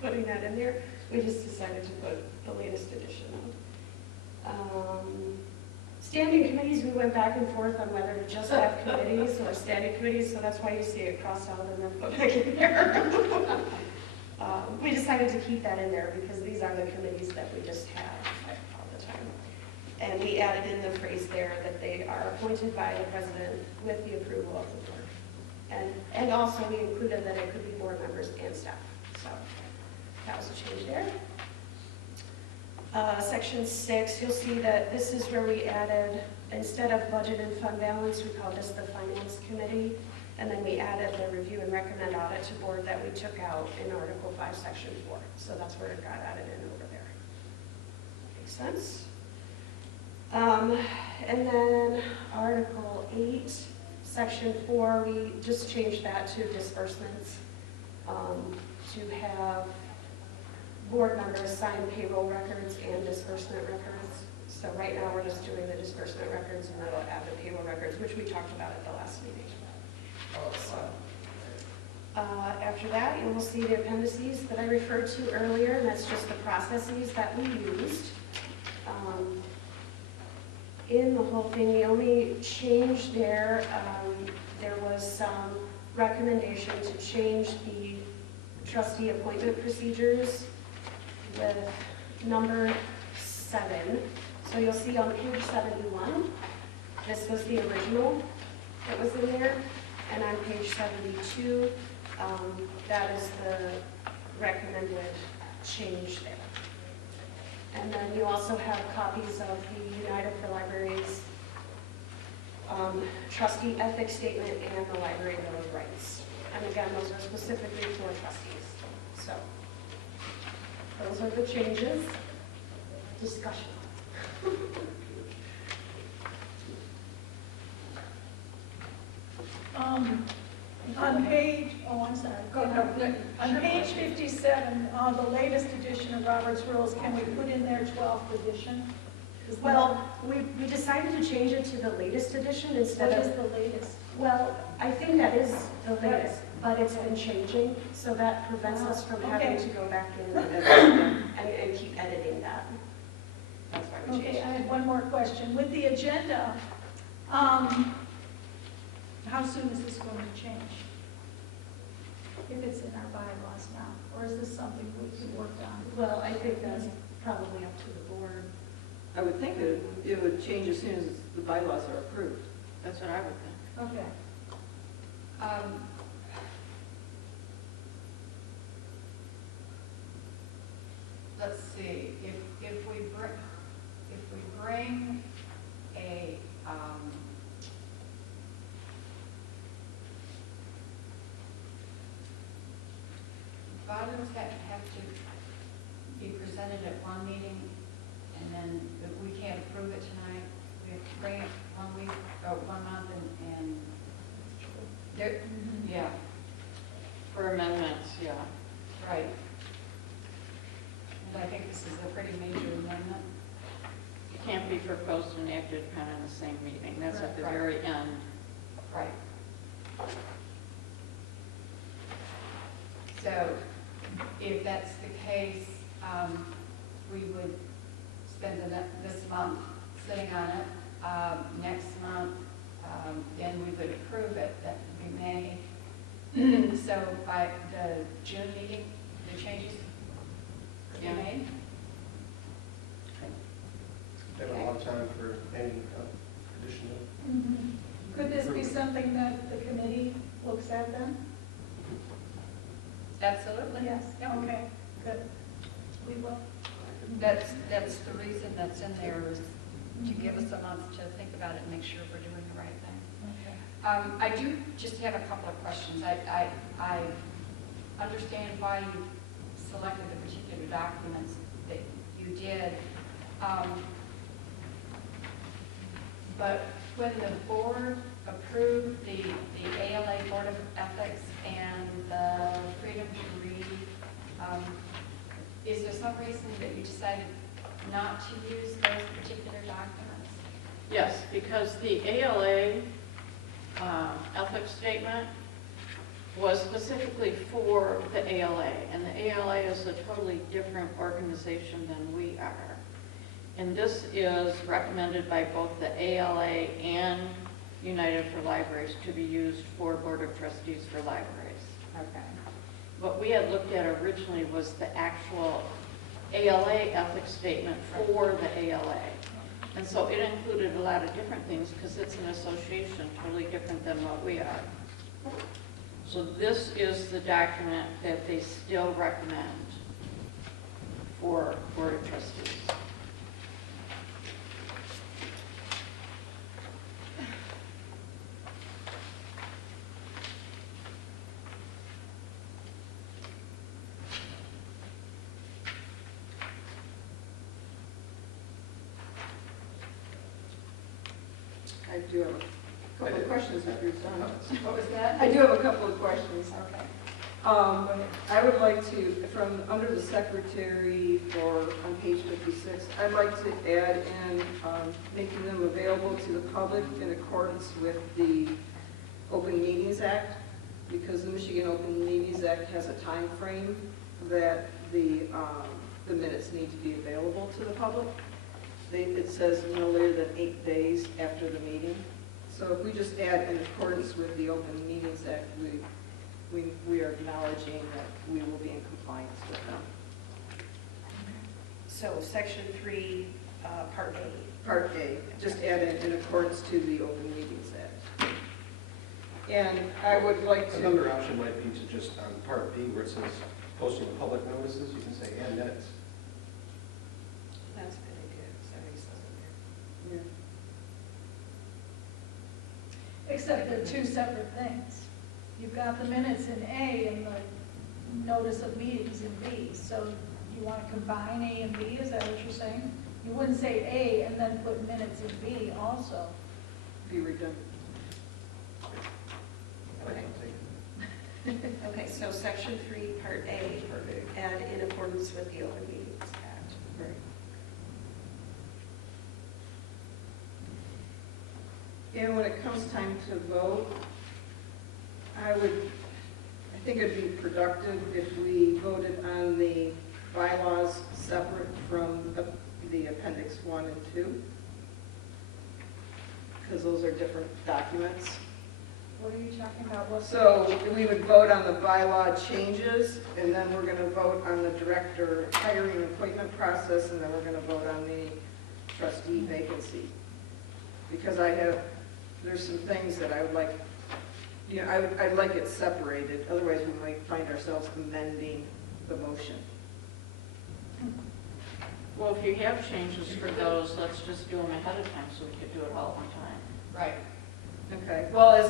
putting that in there, we just decided to put the latest edition on. Standing committees, we went back and forth on whether to just have committees or standing committees, so that's why you see it crossed out and then put back in there. We decided to keep that in there because these are the committees that we just have all the time. And we added in the phrase there that they are appointed by the president with the approval of the board. And also we included that it could be board members and staff. So that was a change there. Section 6, you'll see that this is where we added, instead of budget and fund balance, we called this the finance committee. And then we added the review and recommend audit to board that we took out in Article 5, Section 4. So that's where it got added in over there. Makes sense? And then Article 8, Section 4, we just changed that to disbursements to have board members sign payroll records and disbursement records. So right now we're just doing the disbursement records and then we'll add the payroll records, which we talked about at the last meeting. So, after that, you will see the appendices that I referred to earlier, and that's just the processes that we used. In the whole thing, the only change there, there was some recommendation to change the trustee appointment procedures with number 7. So you'll see on page 71, this was the original that was in there. And on page 72, that is the recommended change there. And then you also have copies of the United for Libraries trustee ethics statement and the library bill of rights. And again, those are specifically for trustees. So those are the changes. Discussion. On page, I'm sorry. Go ahead. On page 57, the latest edition of Robert's Rules, can we put in there 12th edition? Well, we decided to change it to the latest edition instead What of... is the latest? Well, I think that is the latest, but it's been changing, so that prevents us from having to go back in and keep editing that. That's why we changed Okay, I it. have one more question. With the agenda, how soon is this going to change? If it's in our bylaws now, or is this something we can work on? Well, I think that's probably up to the board. I would think that it would change as soon as the bylaws are approved. That's what I would think. Okay. Let's see, if we bring a, bylaws have to be presented at one meeting, and then if we can't approve it tonight, we have to bring it 1 week, or 1 month, and there, yeah, For amendments, yeah. right. And I think this is a pretty major amendment. It can't be proposed and acted upon in the same meeting. That's at the Right. very end. Right. So if that's the case, we would spend this month sitting on it. Next month, then we would approve it, that would be May. So by the June meeting, the changes could be Yeah. made? Have a lot of time for any additional. Could this be something that the committee looks at then? Absolutely. Yes, okay, good. We will. That's the reason that's in there is to give us a month to think about it and make sure we're doing the right thing. Okay. I do just have a couple of questions. I understand why you selected the particular documents that you did. But when the board approved the ALA Board of Ethics and the Freedom to Read, is there some reason that you decided not to use those particular documents? Yes, because the ALA ethics statement was specifically for the ALA, and the ALA is a totally different organization than we are. And this is recommended by both the ALA and United for Libraries to be used for Board of Trustees for libraries. Okay. What we had looked at originally was the actual ALA ethics statement for the ALA. And so it included a lot of different things because it's an association totally different than what we are. So this is the document that they still recommend for Board of Trustees. I do have a couple of questions if you're done. What was that? I do have a couple of questions. Okay. I would like to, from under the secretary for, on page 56, I'd like to add in making them available to the public in accordance with the Open Meetings Act, because the Michigan Open Meetings Act has a time frame that the minutes need to be available to the public. It says no later than 8 days after the meeting. So if we just add in accordance with the Open Meetings Act, we are acknowledging that we will be in compliance with them. So section 3, part A. Part A, just add in accordance to the Open Meetings Act. And I would like to... Another option might be to just, on part B, where it says posting of public notices, you can say and minutes. That's a good idea. Somebody says it there. Yeah. Except they're two separate things. You've got the minutes in A and the notice of meetings in B. So you want to combine A and B, is that what you're saying? You wouldn't say A and then put minutes in B also. Be redundant. Okay. Okay, so section 3, part A, add in accordance with the Open Meetings Act. Right. And when it comes time to vote, I think it'd be productive if we voted on the bylaws separate from the appendix 1 and 2, because those are different documents. What are you talking about? What's So we would vote on the bylaw changes, and then we're going to vote on the director hiring and appointment process, and then we're going to vote on the trustee vacancy. Because there's some things that I would like, I'd like it separated, otherwise we might find ourselves amending the motion. Well, if you have changes for those, let's just do them ahead of time so we can do it all at one time. Right. Okay, well,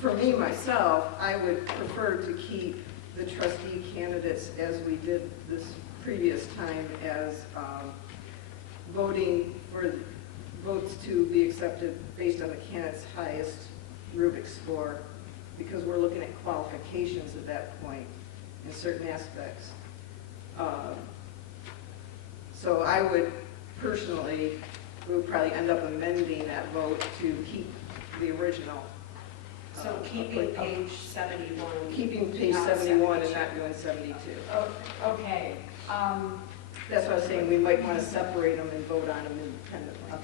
for me, myself, I would prefer to keep the trustee candidates as we did this previous time as voting for votes to be accepted based on the candidate's highest Rubik score, because we're looking at qualifications at that point in certain aspects. So I would personally, we would probably end up amending that vote to keep the original. So keeping page 71. Keeping page not 71 and 72. not doing 72. Oh, okay. That's what I was saying, we might want to separate them and vote on them independently.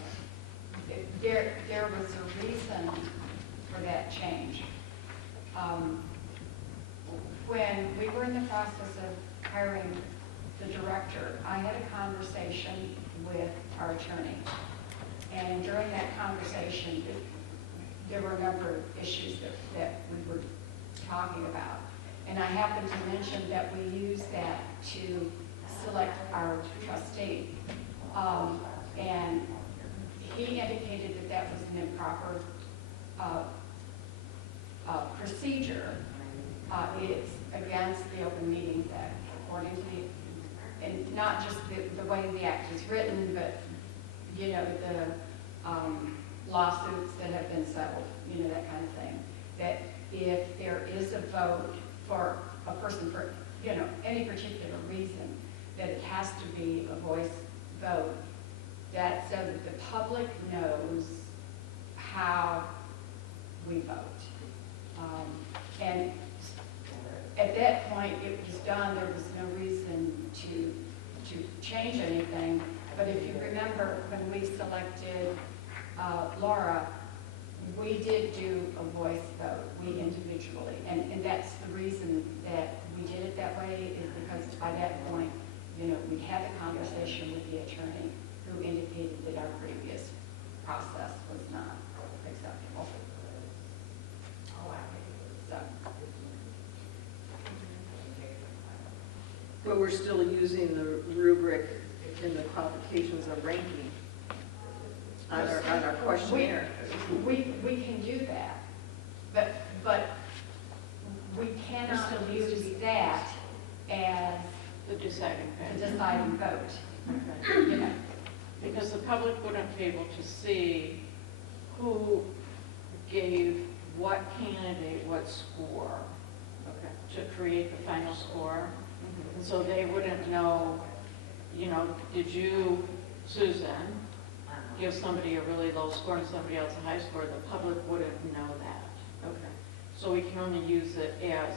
There was a reason for that change. When we were in the process of hiring the director, I had a conversation with our attorney. And during that conversation, there were a number of issues that we were talking about. And I happened to mention that we use that to select our trustee. And he indicated that that was an improper procedure. It's against the Open Meetings Act, according to the, and not just the way the act is written, but, you know, the lawsuits that have been settled, you know, that kind of thing. That if there is a vote for a person for, you know, any particular reason, that it has to be a voice vote, that so that the public knows how we vote. And at that point, it was done, there was no reason to change anything. But if you remember, when we selected Laura, we did do a voice vote, we individually. And that's the reason that we did it that way, is because by that point, you know, we had a conversation with the attorney who indicated that our previous process was not acceptable. So, But we're still using the rubric in the qualifications of ranking on our questionnaire. we can do that, but we cannot use that as The deciding the factor. deciding vote. Okay. You know, Because the public wouldn't be able to see who gave what candidate what score to create the final score. And so they wouldn't know, you know, did you, Susan, give somebody a really low score and somebody else a high score? The public wouldn't know that. Okay. So we can only use it as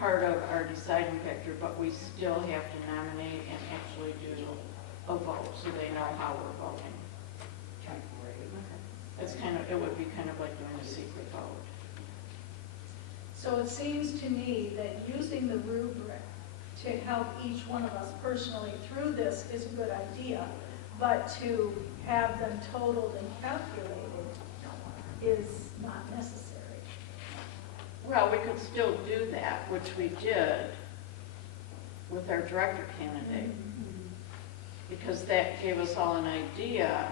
part of our deciding factor, but we still have to nominate and actually do a vote so they know how we're voting. It's kind of, it would be kind of like doing a secret vote. So it seems to me that using the rubric to help each one of us personally through this is a good idea, but to have them totaled and calculated is not necessary. Well, we could still do that, which we did with our director candidate, because that gave us all an idea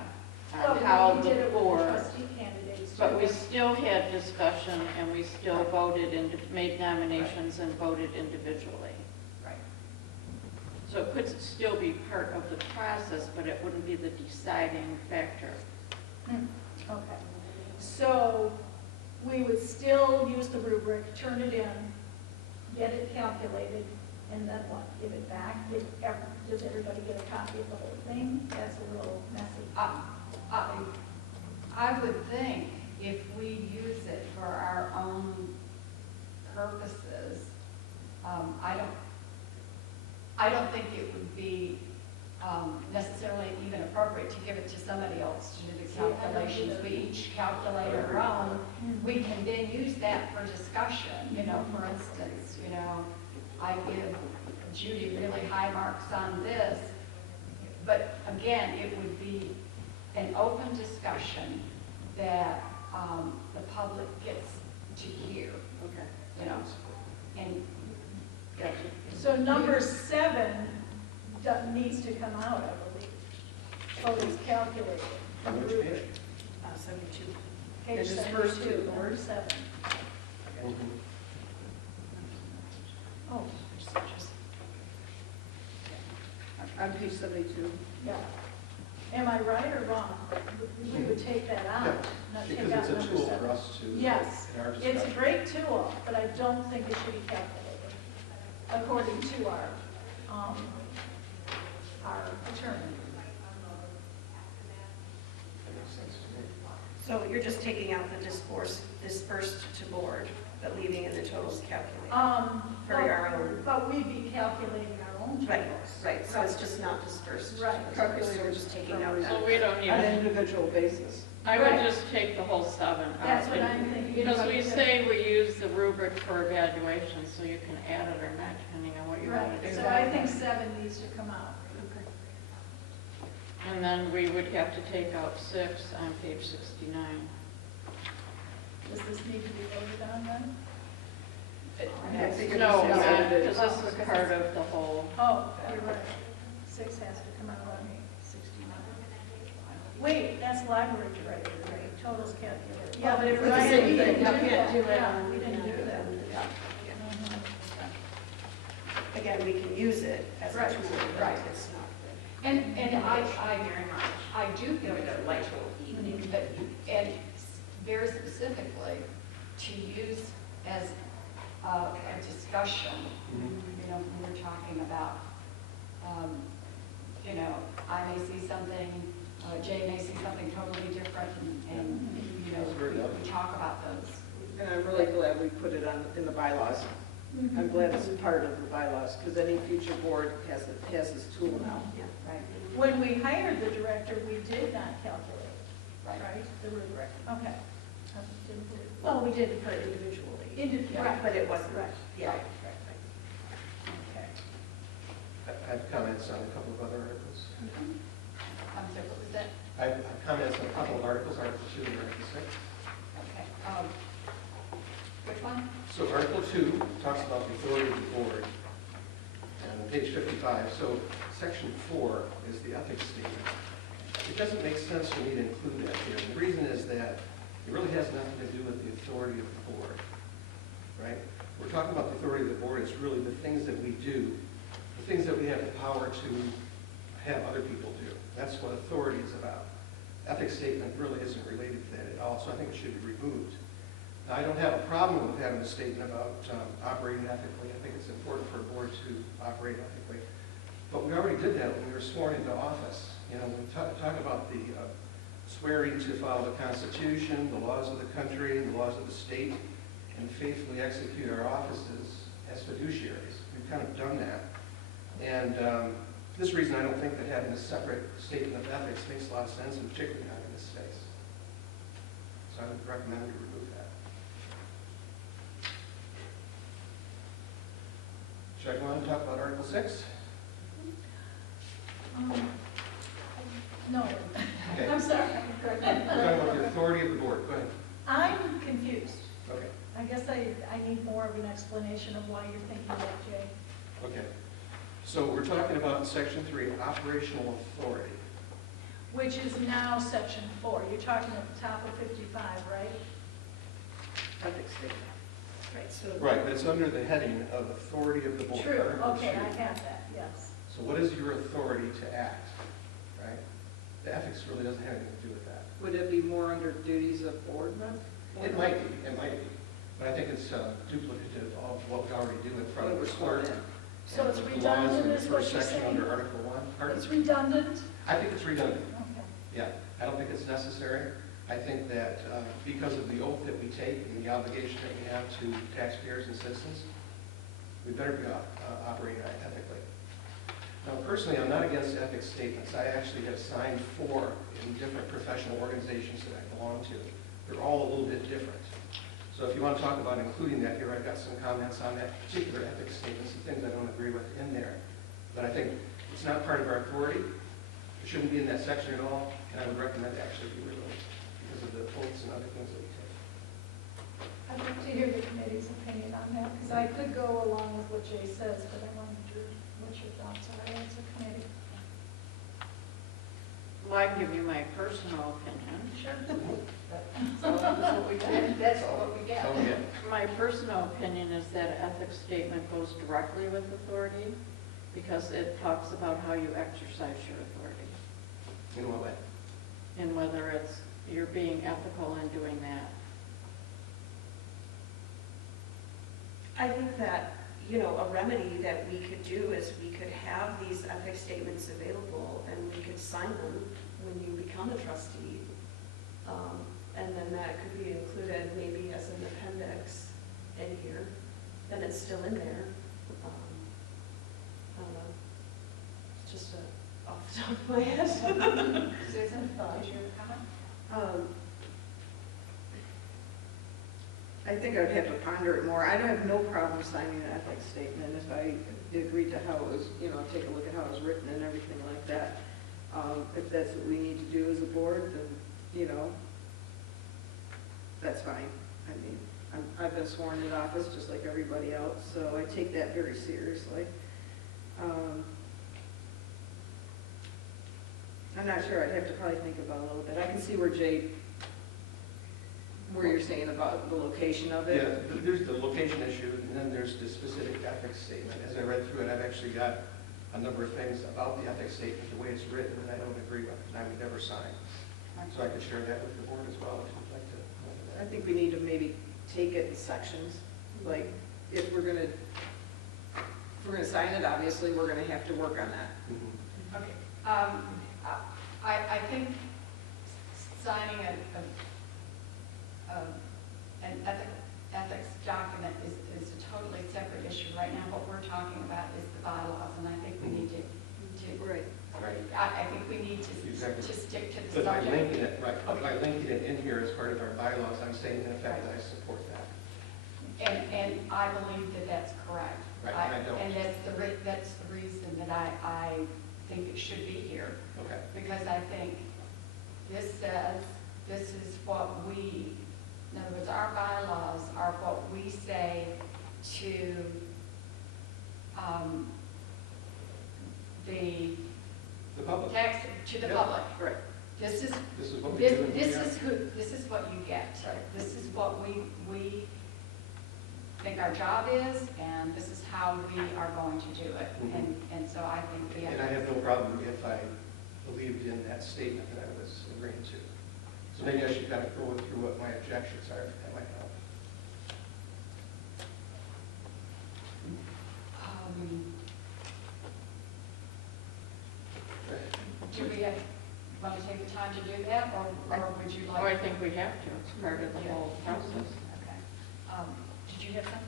on how We the did it with the board, trustee candidates. but too. we still had discussion and we still voted and made nominations and voted individually. right. So it could still be part of the process, but it wouldn't be the deciding factor. Okay. So we would still use the rubric, turn it in, get it calculated, and then what? Give it back? Does everybody get a copy of the whole thing? That's a little messy. I would think if we use it for our own purposes, I don't think it would be necessarily even appropriate to give it to somebody else to do the calculations. We each calculate our own. We can then use that for discussion. You know, for instance, you know, I give Judy really high marks on this, but again, it would be an open discussion that the public gets to hear. Okay. You know, and Gotcha. So number 7 needs to come out, I believe. Totals calculated. On which page? 72. Page It's just 72, first two number words. 7. Oh, On page 72. yeah. Am I right or wrong? We would take that out, not take Because out it's a number tool 7. for us to, Yes, in our it's a discussion. great tool, but I don't think it should be calculated according to our attorney. That makes sense to me. So you're just taking out the dispersed to board, but leaving in the totals calculated? For our own. But we'd be calculating our own Right, totals. right, so it's just not dispersed. Right. So we're just taking out that. So we don't need, On an individual basis. I would Right. just take the whole 7 out. That's what I'm thinking. Because we say we use the rubric for evaluation, so you can add it or not, depending on what you want to Right, do. so I think 7 needs to come out. And then we would have to take out 6 on page 69. Does this need to be voted on then? I think it No, just has to be- because this is part of the whole, Oh, you're right. 6 has to come out on 69. Wait, that's library director, right? Totals calculator. Yeah, but Well, it it's the was, same we thing. didn't do You can't that. do it. Yeah, we didn't do that. Again, we can use it as a Right, tool, but right. it's not. And I do feel that, like, but, and very specifically, to use as a discussion, you know, when we're talking about, you know, I may see something, Jay may see something totally different, and you know, we talk about those. And I'm really glad we put it on, in the bylaws. I'm glad it's part of the bylaws, because any future board has this tool now. Right. When we hired the director, we did not calculate, Right. right? The director, okay. I didn't do it. Well, we did it for individually. Right. But it wasn't, Right. yeah. Okay. I have comments on a couple of other articles. I'm sorry, what was that? I have comments on a couple of articles, Article 2 and Article 6. Okay. Which one? So Article 2 talks about the authority of the board, and on page 55, so Section 4 is the ethics statement. It doesn't make sense for me to include that here. And the reason is that it really has nothing to do with the authority of the board, right? We're talking about the authority of the board. It's really the things that we do, the things that we have the power to have other people do. That's what authority is about. Ethics statement really isn't related to that at all, so I think it should be removed. Now, I don't have a problem with having a statement about operating ethically. I think it's important for a board to operate ethically. But we already did that when we were sworn into office. You know, we talk about the swearing to follow the Constitution, the laws of the country, the laws of the state, and faithfully execute our offices as fiduciaries. We've kind of done that. And for this reason, I don't think that having a separate statement of ethics makes a lot of sense, and particularly not in this space. So I would recommend we remove that. Should I go on and talk about Article 6? No, Okay. I'm sorry. We're talking about the authority of the board. Go ahead. I'm confused. Okay. I guess I need more of an explanation of why you're thinking that, Jay. Okay. So we're talking about Section 3, operational authority. Which is now section 4. You're talking at the top of 55, right? Ethics statement. Right, so. Right, but it's under the heading of authority of the board. True, Article okay, 2. I have that, yes. So what is your authority to act, right? The ethics really doesn't have anything to do with that. Would it be more under duties of board members? It might be, but I think it's duplicative of what we already do in front of the clerk. So it's And the redundant, laws is in the what first you're section saying? under Article 1. Pardon? It's redundant? I think it's redundant. Okay. Yeah, I don't think it's necessary. I think that because of the oath that we take and the obligation that we have to taxpayers and citizens, we better be operating ethically. Now, personally, I'm not against ethics statements. I actually have signed 4 in different professional organizations that I belong to. They're all a little bit different. So if you want to talk about including that here, I've got some comments on that particular ethics statements and things I don't agree with in there. But I think it's not part of our authority. It shouldn't be in that section at all, and I would recommend it actually be removed because of the oaths and other things that we take. I'd like to hear the committee's opinion on that, because I could go along with what Jay says, but I wanted to hear what your thoughts are as a committee. Well, I can give you my personal opinion. Sure. So that's what we get. That's what we get. So, yeah. My personal opinion is that ethics statement goes directly with authority because it talks about how you exercise your authority In what way? and whether it's you're being ethical in doing that. I think that, you know, a remedy that we could do is we could have these ethics statements available and we could sign them when you become a trustee. And then that could be included maybe as an appendix in here, then it's still in there. I don't know, it's just off the top of my head. Susan, did you have a comment? I think I'd have to ponder it more. I'd have no problem signing an ethics statement if I agreed to how it was, you know, take a look at how it was written and everything like that. If that's what we need to do as a board, then, you know, that's fine. I mean, I've been sworn in office just like everybody else, so I take that very seriously. I'm not sure, I'd have to probably think about it a little bit. I can see where where you're saying about the location of it. Yeah, there's the location issue, and then there's the specific ethics statement. As I read through it, I've actually got a number of things about the ethics statement, the way it's written, that I don't agree with, and I would never sign. So I could share that with the board as well, if you'd like to look at I that. think we need to maybe take it in sections, like, if we're gonna sign it, obviously, we're gonna have to work on that. Mhm. Okay. I think signing an ethics document is a totally separate issue. Right now, what we're talking about is the bylaws, and I think we need to, Right. I think we need to Exactly. to stick to the But by subject. linking it, right, but by linking it in here as part of our bylaws, I'm saying in effect that I support that. And I believe that that's correct. Right, and I don't. And that's the reason that I think it should be here. Okay. Because I think this says, this is what we, in other words, our bylaws are what we say to the The public. tax, to the Yeah. public. Right. This is, This is what we do. and this we are. is this is what you get. Right. This is what we think our job is, and this is how we are going to do it. Mhm. And so I think we have. And I have no problem if I believed in that statement that I was agreeing to. So maybe I should kind of go through what my objections are, if that might help. Do we want to take the time to do that, or would you like? Oh, I think we have to, it's part of the whole process. Okay. Did you have something?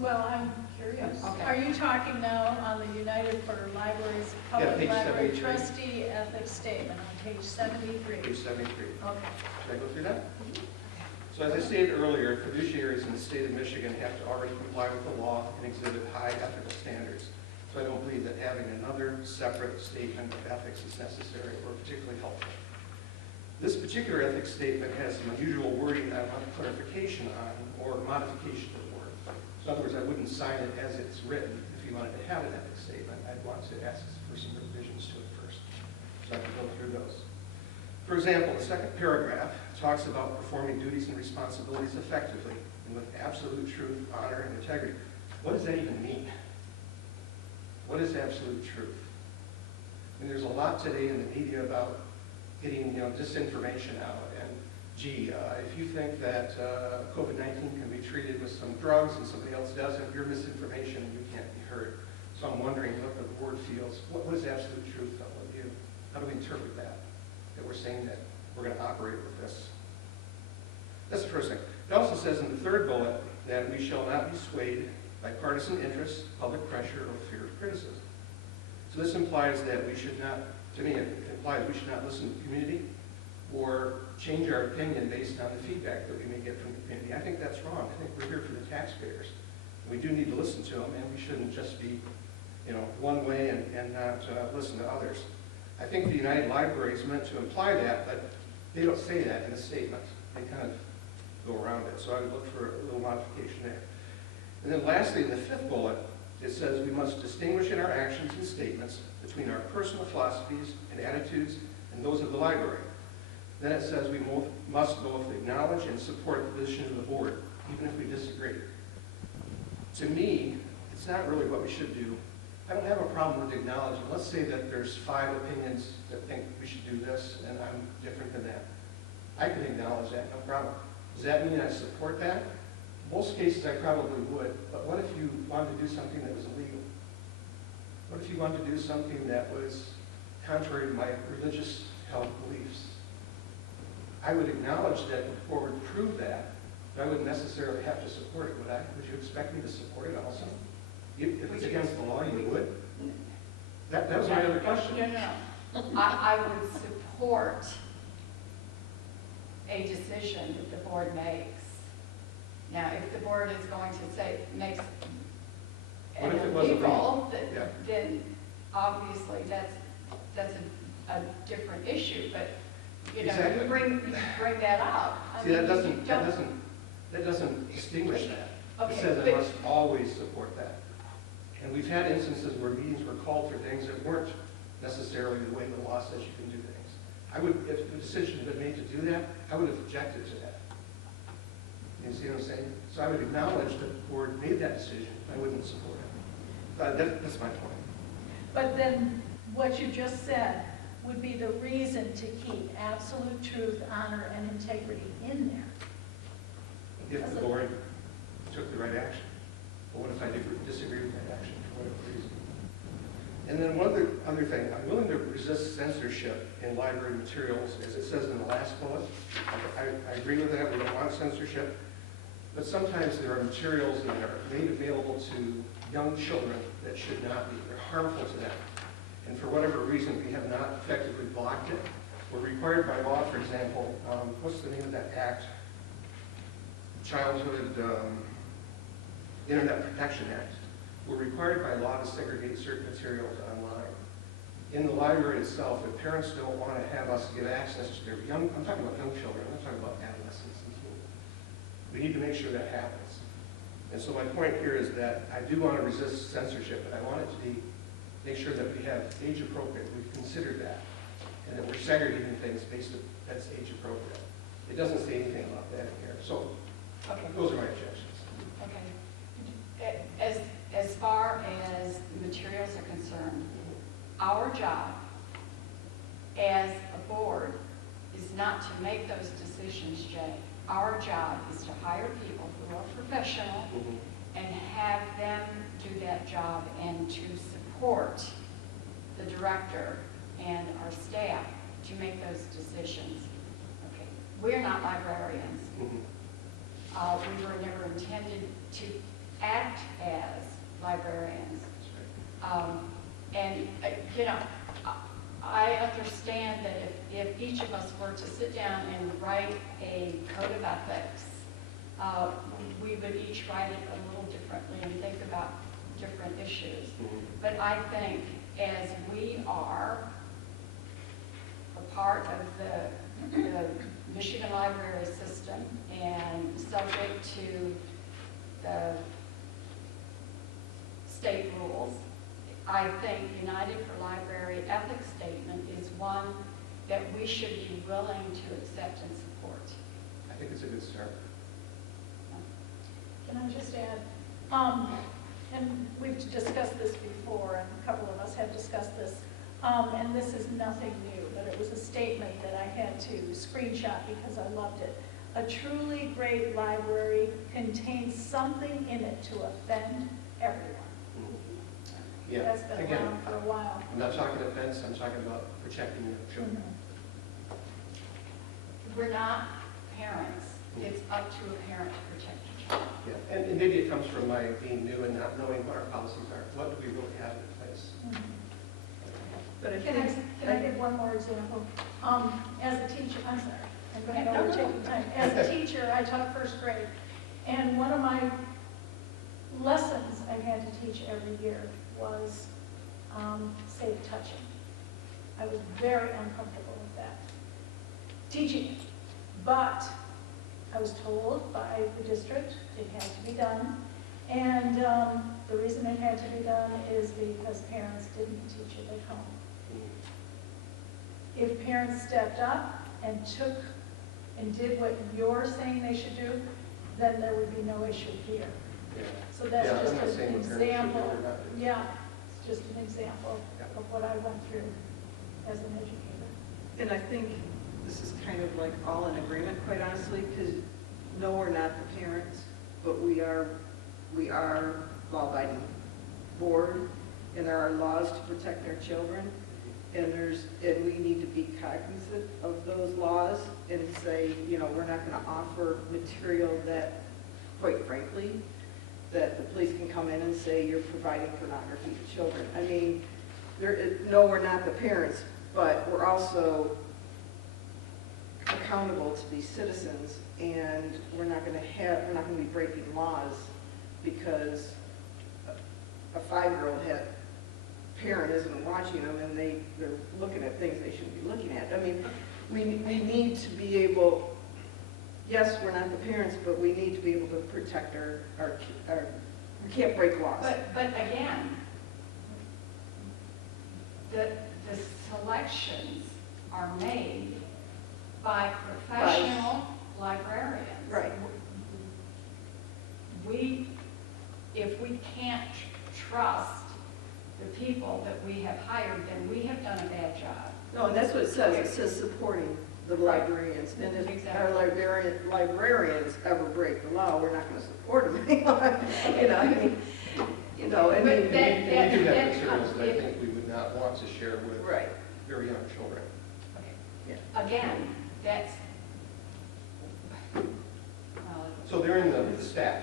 Well, I'm curious. Okay. Are you talking now on the United for Libraries, Yeah, Public page Library 73. Trustee Ethics Statement on page 73? Page 73. Okay. Should I go through that? So as I stated earlier, fiduciaries in the state of Michigan have to already comply with the law and exhibit high ethical standards. So I don't believe that having another separate statement of ethics is necessary or particularly helpful. This particular ethics statement has some unusual wording I want clarification on or modification of the word. So in other words, I wouldn't sign it as it's written. If you wanted to have an ethics statement, I'd want to ask for some revisions to it first. So I can go through those. For example, the second paragraph talks about performing duties and responsibilities effectively and with absolute truth, honor, and integrity. What does that even mean? What is absolute truth? And there's a lot today in the media about getting, disinformation out. And gee, if you think that COVID-19 can be treated with some drugs and somebody else doesn't, you're misinformation and you can't be heard. So I'm wondering what the board feels. What is absolute truth though with you? How do we interpret that? That we're saying that we're going to operate with this. That's the first thing. It also says in the third bullet that we shall not be swayed by partisan interests, public pressure, or fear of criticism. So this implies that we should not, to me, it implies we should not listen to the community or change our opinion based on the feedback that we may get from the community. I think that's wrong. I think we're here for the taxpayers. We do need to listen to them, and we shouldn't just be, one way and not listen to others. I think the United Library is meant to imply that, but they don't say that in the statement. They kind of go around it. So I would look for a little modification there. And then lastly, in the fifth bullet, it says we must distinguish in our actions and statements between our personal philosophies and attitudes and those of the library. Then it says we must both acknowledge and support the position of the board, even if we disagree. To me, it's not really what we should do. I don't have a problem with acknowledging. Let's say that there's 5 opinions that think we should do this, and I'm different than that. I can acknowledge that, no problem. Does that mean I support that? Most cases I probably would, but what if you wanted to do something that was illegal? What if you wanted to do something that was contrary to my religious held beliefs? I would acknowledge that the board would prove that, but I wouldn't necessarily have to support it, would I? Would you expect me to support it also? If it's against the law, you would? That was my other question. No. I would support a decision that the board makes. Now, if the board is going to say, makes What an if it was illegal, Yeah. then obviously that's a different issue, but, Exactly. you bring that up. I See, mean, that you don't- doesn't distinguish that. Okay, It says I but- must always support that. And we've had instances where meetings were called for things that weren't necessarily the way the law says you can do things. I would, if the decision had been made to do that, I would have objected to that. You see what I'm saying? So I would acknowledge that the board made that decision. I wouldn't support it. That's my point. But then what you just said would be the reason to keep absolute truth, honor, and integrity in there. If the board took the right action. But what if I disagree with that action for whatever reason? And then one other thing, I'm willing to resist censorship in library materials, as it says in the last bullet. I agree with that, we don't want censorship. But sometimes there are materials that are made available to young children that should not be. They're harmful to them. And for whatever reason, we have not effectively blocked it. We're required by law, for example, what's the name of that act? Childhood Internet Protection Act. We're required by law to segregate certain materials online. In the library itself, if parents don't want to have us give access to their young, I'm talking about young children, I'm not talking about adolescents and teens. We need to make sure that happens. And so my point here is that I do want to resist censorship, but I want it to be, make sure that we have age appropriate, we've considered that, and that we're segregating things based on that's age appropriate. It doesn't say anything about that in here. So those are my objections. Okay. As far as materials are concerned, our job as a board is not to make those decisions, Jay. Our job is to hire people who are professional and have them do that job and to support the director and our staff to make those decisions. Okay. We're not librarians. We were never intended to act as librarians. You know, I understand that if each of us were to sit down and write a code of ethics, we would each write it a little differently and think about different issues. But I think as we are a part of the Michigan library system and subject to the state rules, I think United for Library ethics statement is one that we should be willing to accept and support. I think it's a good start. Can I just add, and we've discussed this before, and a couple of us have discussed this, and this is nothing new, but it was a statement that I had to screenshot because I loved it. A truly great library contains something in it to offend everyone. Yeah. That's been Again, around for a while. I'm not talking offense, I'm talking about protecting your children. We're not parents. It's up to a parent to protect your child. Yeah, and maybe it comes from my being new and not knowing what our policies are. What do we really have in place? But I Can I think, give one more example? As a teacher, I'm sorry, I'm going to overtake time. As a teacher, I taught first grade, and one of my lessons I had to teach every year was safe touching. I was very uncomfortable with that, teaching it. But I was told by the district it had to be done. And the reason it had to be done is because parents didn't teach it at home. If parents stepped up and took and did what you're saying they should do, then there would be no issue here. Yeah. So that's Yeah, just I'm not an saying what parents should do example. or not do. Yeah, it's just an example Yeah. of what I went through as an educator. and I think this is kind of like all in agreement, quite honestly, because no, we're not the parents, but we are law-abiding board, and there are laws to protect our children, and we need to be cognizant of those laws and say, you know, we're not going to offer material that, quite frankly, that the police can come in and say you're providing pornography to children. I mean, no, we're not the parents, but we're also accountable to these citizens, and we're not going to be breaking laws because a 5-year-old parent isn't watching them and they're looking at things they shouldn't be looking at. I mean, we need to be able, yes, we're not the parents, but we need to be able to protect our we can't break laws. But again, the the selections are made by professional librarians. Right. If we can't trust the people that we have hired, then we have done a bad job. No, and that's what it says. It says supporting the librarians. And if our Exactly. librarians ever break the law, we're not going to support them anymore. You know, I mean, you know, I But mean, We do have that materials comes that I with- think we would not want to share with right. very young children. Again, that's, well, So they're in the stack,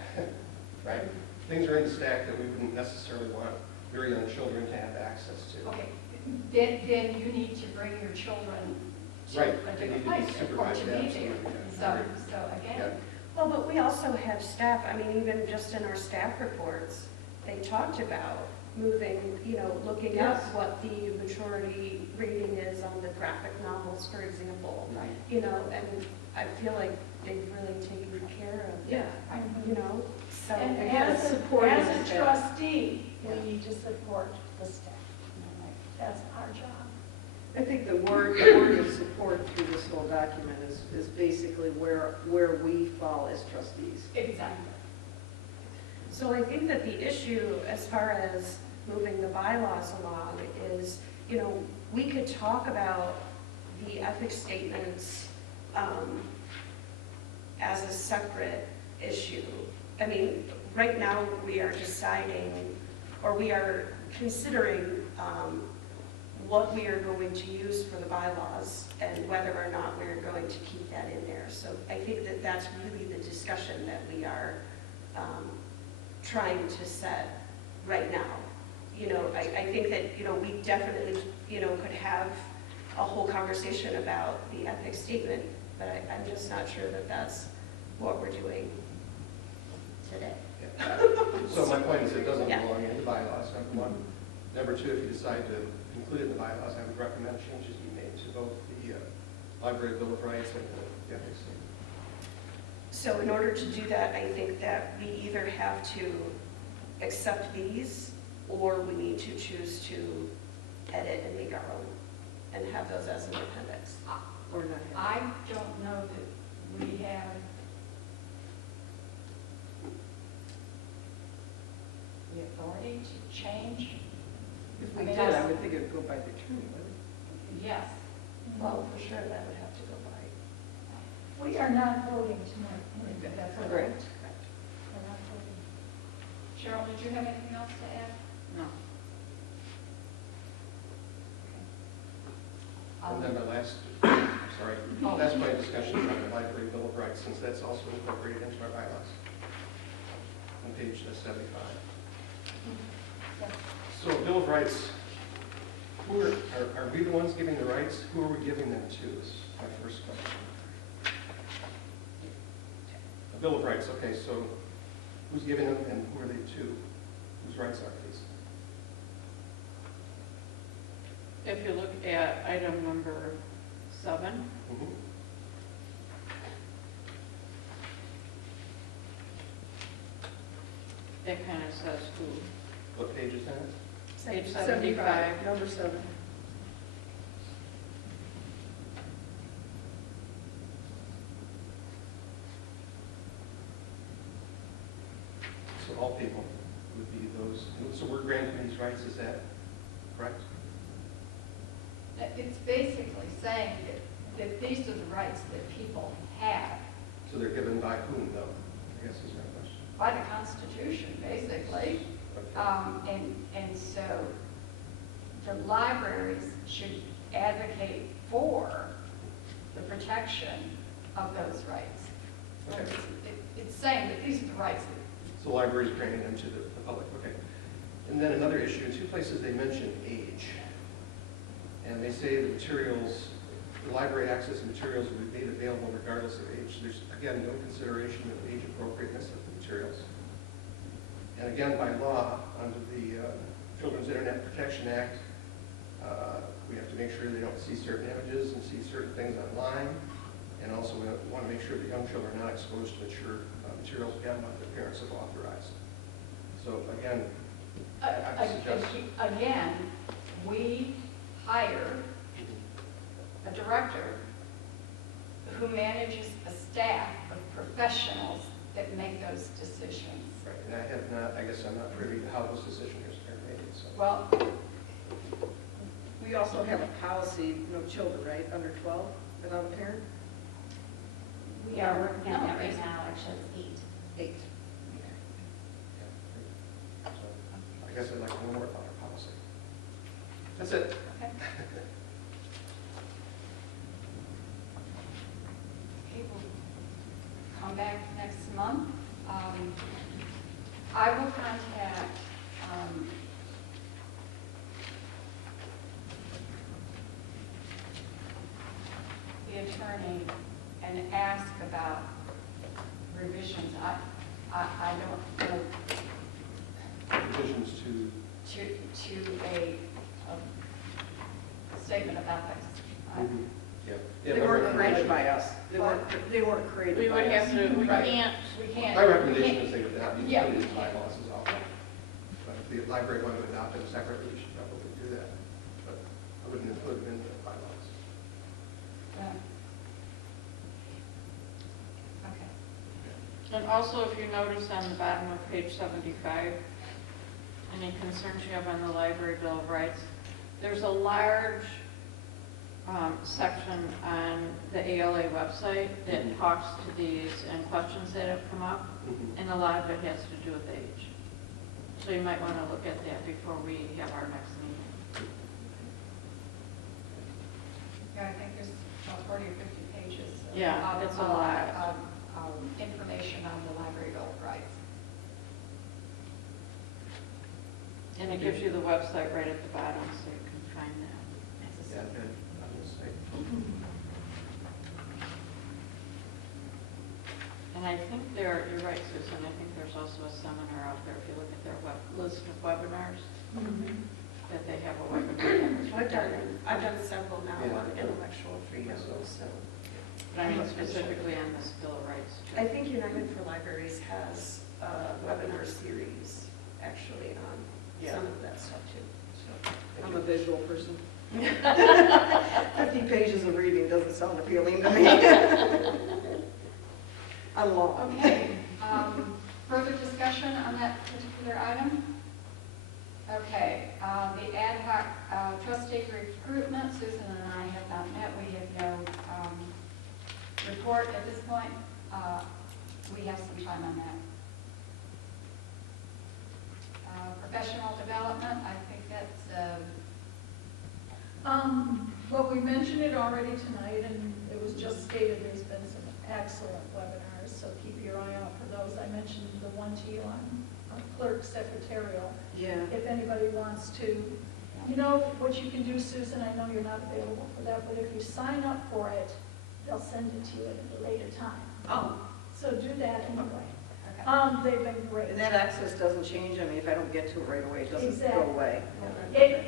right? Things are in the stack that we wouldn't necessarily want very young children to have access to. okay, then you need to bring your children to Right, a they need different to be place or supervised, to be there. absolutely, So, yeah. so Yeah. again, Well, but we also have staff, I mean, even just in our staff reports, they talked about moving, you know, looking up Yes. what the maturity rating is on the graphic novels, for example. right, You know, and I feel like they've really taken care of Yeah. that, you know, so. And Again, as supporting as a staff. trustee, we Yeah. need to support the staff. That's our job. I think the word of support through this whole document is basically where we fall as trustees. exactly. So I think that the issue, as far as moving the bylaws along, is, you know, we could talk about the ethics statements as a separate issue. I mean, right now, we are deciding, or we are considering what we are going to use for the bylaws and whether or not we're going to keep that in there. So I think that that's really the discussion that we are trying to set right now. You know, I think that, you know, we definitely, you know, could have a whole conversation about the ethics statement, but I'm just not sure that that's what we're doing today. So my point is it doesn't Yeah. belong in the bylaws, number one. Number two, if you decide to include it in the bylaws, I would recommend changes be made to both the Library Bill of Rights and the ethics statement. So in order to do that, I think that we either have to accept these, or we need to choose to edit and make our own, and have those as an appendix. Or not. I don't know that we have the authority to change. If I we mean, did, I that's- would think it would go by the attorney, wouldn't it? Yes. Well, for sure, that would have to go by. We are not voting tonight. That's correct. Correct. We're not voting. Cheryl, did you have anything else to add? No. And then the last, Oh. last point of discussion is on the Library Bill of Rights, since that's also incorporated into our bylaws on page 75. So Bill of Rights, who are we the ones giving the rights? Who are we giving them to is my first question. A Bill of Rights, okay, so who's giving them and who are they to? Whose rights are these? If you look at item number 7, Mhm. it kind of says who. What page is that? Page 75. Number 7. So all people would be those, so we're granting these rights, is that correct? It's basically saying that these are the rights that people have So they're given by whom, though, I guess is my question. by the Constitution, basically. Okay. And so the libraries should advocate for the protection of those rights. So Okay. it's saying that these are the rights that So libraries granting them to the public, okay. And then another issue, in 2 places they mention age. And they say the materials, the library access materials will be made available regardless of age. There's, again, no consideration of age appropriateness of the materials. And again, by law, under the Children's Internet Protection Act, we have to make sure they don't see certain images and see certain things online. And also we want to make sure that young children are not exposed to mature materials beyond what their parents have authorized. So again, I suggest, Again, we hire a director who manages a staff of professionals that make those decisions. Right, and I have not, I guess I'm not privy to how those decisions are made, so. Well, We also have a policy, no children, right, under 12, without a parent? We are working on that right now, actually, it's 8. 8. So I guess I'd like to know more about our policy. That's it. okay. Okay, we'll come back next month. I will contact the attorney and ask about revisions. I don't know Revisions to, to a statement about this. yeah. They weren't created by us. They weren't created by We us. would have to, we Right. can't, We can't. My recommendation is they would not be Yeah. included in bylaws as well. But if the library wanted to adopt them separately, we should probably do that. But I wouldn't include them in the bylaws. Yeah. Okay. and also if you notice on the bottom of page 75, any concerns you have on the library Bill of Rights, there's a large section on the ALA website that talks to these and questions that have come up, and a lot of it has to do with age. So you might want to look at that before we have our next meeting. Yeah, I think there's about 40 or 50 pages. Yeah, of, it's a lot. Information on the library Bill of Rights. And it gives you the website right at the bottom so you can find that. Yeah, and I will say, And I think you're right, Susan, I think there's also a seminar out there, if you look at their list of webinars, that they have a webinar. I've done several now Yeah. on intellectual freedom, so. But I mean specifically on this Bill of Rights. too. I think United for Libraries has a webinar series actually on some of that stuff too, so. I'm a visual person. 50 pages of reading doesn't sound appealing to me. I'm long. Okay. Further discussion on that particular item? Okay. The ad hoc trustee recruitment, Susan and I have not met. We have no report at this point. We have some time on that. Professional development, I think that's, Well, we mentioned it already tonight, and it was just stated, there's been some excellent webinars, so keep your eye out for those. I mentioned the one to you on clerk secretarial. Yeah. If anybody wants to, you know what you can do, Susan, I know you're not available for that, but if you sign up for it, they'll send it to you at a later time. Oh. So do that anyway. okay. They've been great. And that access doesn't change. I mean, if I don't get to it right away, it doesn't Exactly. go away.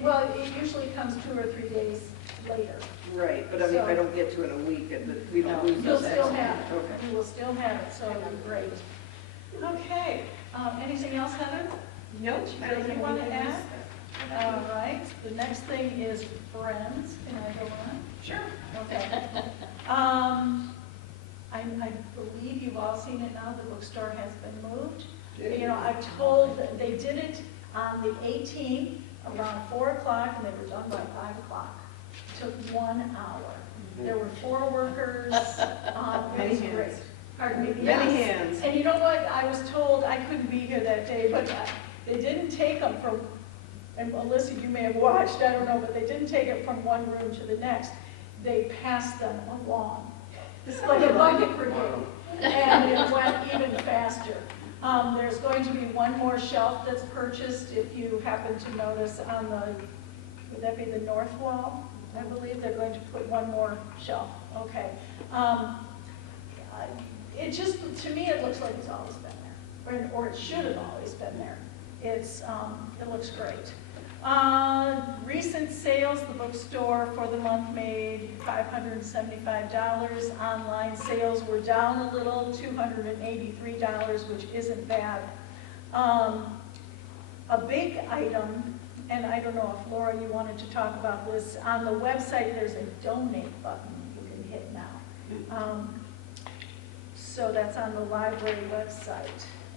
Well, it usually comes 2 or 3 days later. Right, but I mean, if I don't get to it in a week, we don't lose You'll this still access. have it. Okay. You will still have it, so it'll be great. Okay, anything else, Heather? Nope. That you want to add? All right, the next thing is Friends. Can I go on? Sure. Okay. I believe you've all seen it now, the bookstore has been moved. You know, I've told, they did it on the 18th, around 4 o'clock, and they were done by 5 o'clock. It took 1 hour. There were 4 workers, it was great. Pardon me? Many Yes. hands. And you know what, I was told, I couldn't be here that day, but they didn't take them from, and Alyssa, you may have watched, I don't know, but they didn't take it from one room to the next. They passed them along. It's like a bucket brigade, and it went even faster. There's going to be one more shelf that's purchased, if you happen to notice on the, would that be the north wall? I believe they're going to put one more shelf, okay. It just, to me, it looks like it's always been there, or it should have always been there. It's, it looks great. Recent sales, the bookstore for the month made $575. Online sales were down a little, $283, which isn't bad. A big item, and I don't know if Laura, you wanted to talk about this, on the website, there's a donate button you can hit now. So that's on the library website.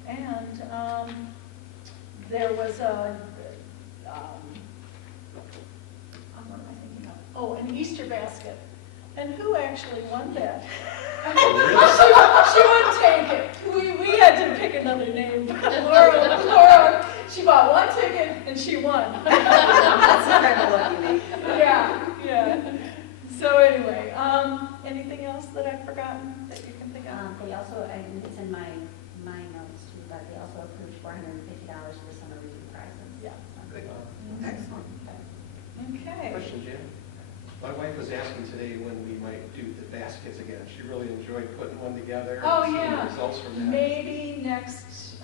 And there was a, what am I thinking of? Oh, an Easter basket. And who actually won that? She wouldn't take it. We had to pick another name. Laura, she bought one ticket and she won. That's kind of lucky me. Yeah. So anyway, anything else that I've forgotten that you can think of? They also, and it's in my notes too, but they also approved $450 for summer reading prizes. Yeah. Good. Excellent. Okay. Question, Jan? My wife was asking today when we might do the baskets again. She really enjoyed putting one together. Oh, and seeing yeah. the results from that Maybe next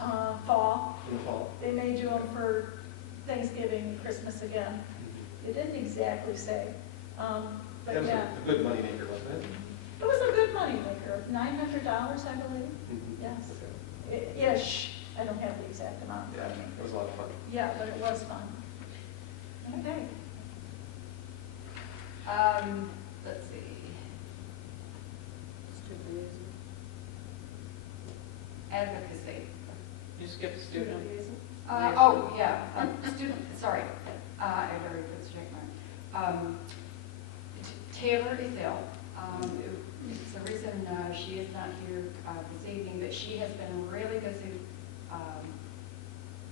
fall. in the fall. They may do them for Thanksgiving, Christmas again. They didn't exactly say, That but was yeah. a good moneymaker, wasn't it? It was a good money maker, $900, I believe. Mhm. Yes. Okay. Ish. I don't have the exact amount. Yeah, it was a lot of fun. Yeah, but it was fun. Okay. Let's see. Advocacy. You skipped student. Oh, yeah, student, sorry, I already put the check mark. Taylor is ill. It's the reason she is not here this evening, but she has been really busy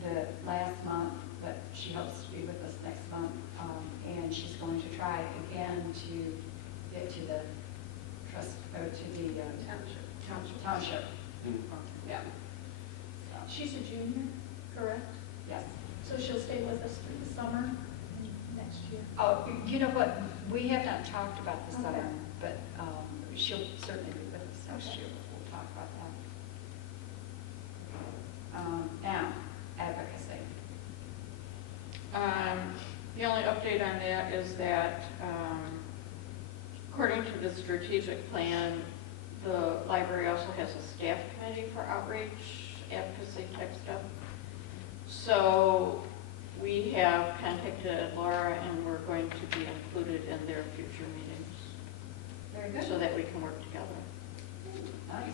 the last month, but she hopes to be with us next month. And she's going to try again to get to the trust, to the township. Mhm. Yeah. She's a junior, correct? Yes. So she'll stay with us through the summer and next year. Oh, you know what? We have not talked about this Okay. summer, but she'll certainly be with us next Okay. year. We'll talk about that. Now, advocacy. The only update on that is that, according to the strategic plan, the library also has a staff committee for outreach, advocacy type stuff. So we have contacted Laura and we're going to be included in their future meetings Very good. so that we can work together. Nice.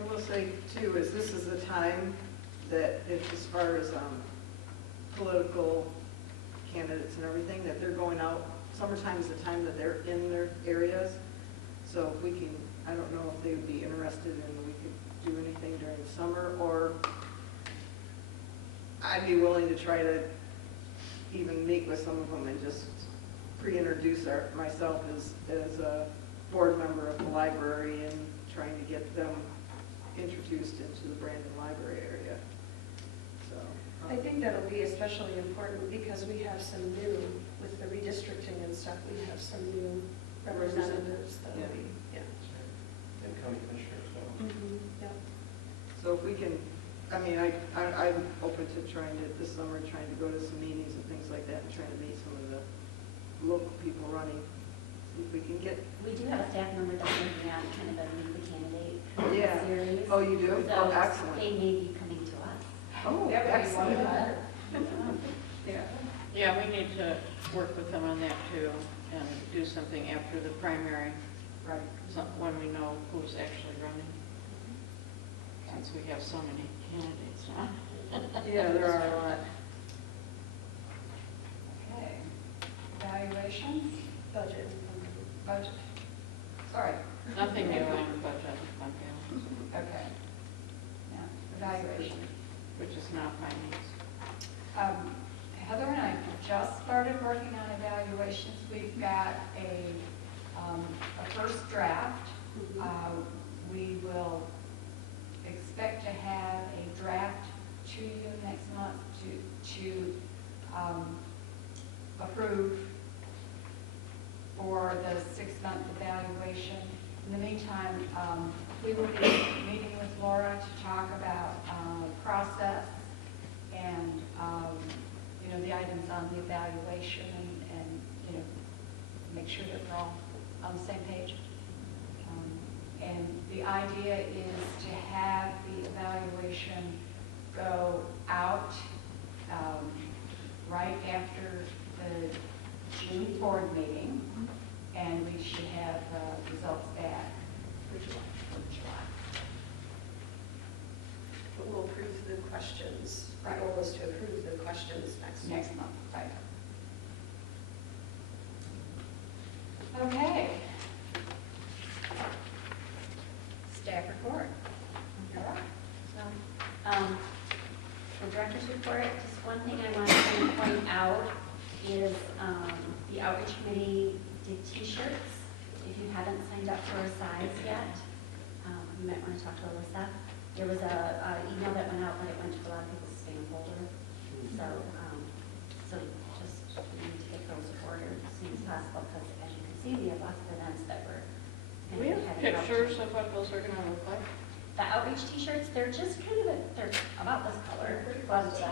I will say too, is this is the time that if, as far as political candidates and everything, that they're going out, summertime is the time that they're in their areas. So if we can, I don't know if they would be interested in, we could do anything during the summer, or I'd be willing to try to even meet with some of them and just pre-introduce myself as a board member of the library and trying to get them introduced into the Brandon Library area. So I think that'll be especially important because we have some new, with the redistricting and stuff, we have some new representatives that'll be, yeah. And county commissioner as well. Yeah. So if we can, I mean, I'm open to trying to, this summer, trying to go to some meetings and things like that and trying to meet some of the local people running. See if we can get. We do have a staff member that's working on kind of a meet the candidate Yeah. series. Oh, you do? So Oh, excellent. they may be coming to us. Oh, That would be excellent. wonderful. Yeah, we need to work with them on that too and do something after the primary, Right. when we know who's actually running. Since we have so many candidates now. Yeah, there are a lot. Okay. Evaluations, Budget. budget. Sorry. Nothing new on the budget, okay, Okay. Now, evaluation. which is not finance. Heather and I just started working on evaluations. We've got a first draft. We will expect to have a draft to you next month to approve for the 6-month evaluation. In the meantime, we will be meeting with Laura to talk about process and, the items on the evaluation and make sure that we're all on the same page. And the idea is to have the evaluation go out right after the June board meeting, and we should have results back for July. But we'll approve the questions. The Right. goal is to approve the questions next Next month, right. Okay. Staff report. You're up. So, the director's report, just one thing I want to point out is the outreach committee did t-shirts. If you haven't signed up for a size yet, you might want to talk to Alyssa. There was a email that went out, but it went to a lot of people's spam folder. So just we need to get those ordered as soon as possible, because as you can see, we have lots of events that we're Do we have pictures of what those are gonna look like? The outreach t-shirts, they're just kind of, they're about this color,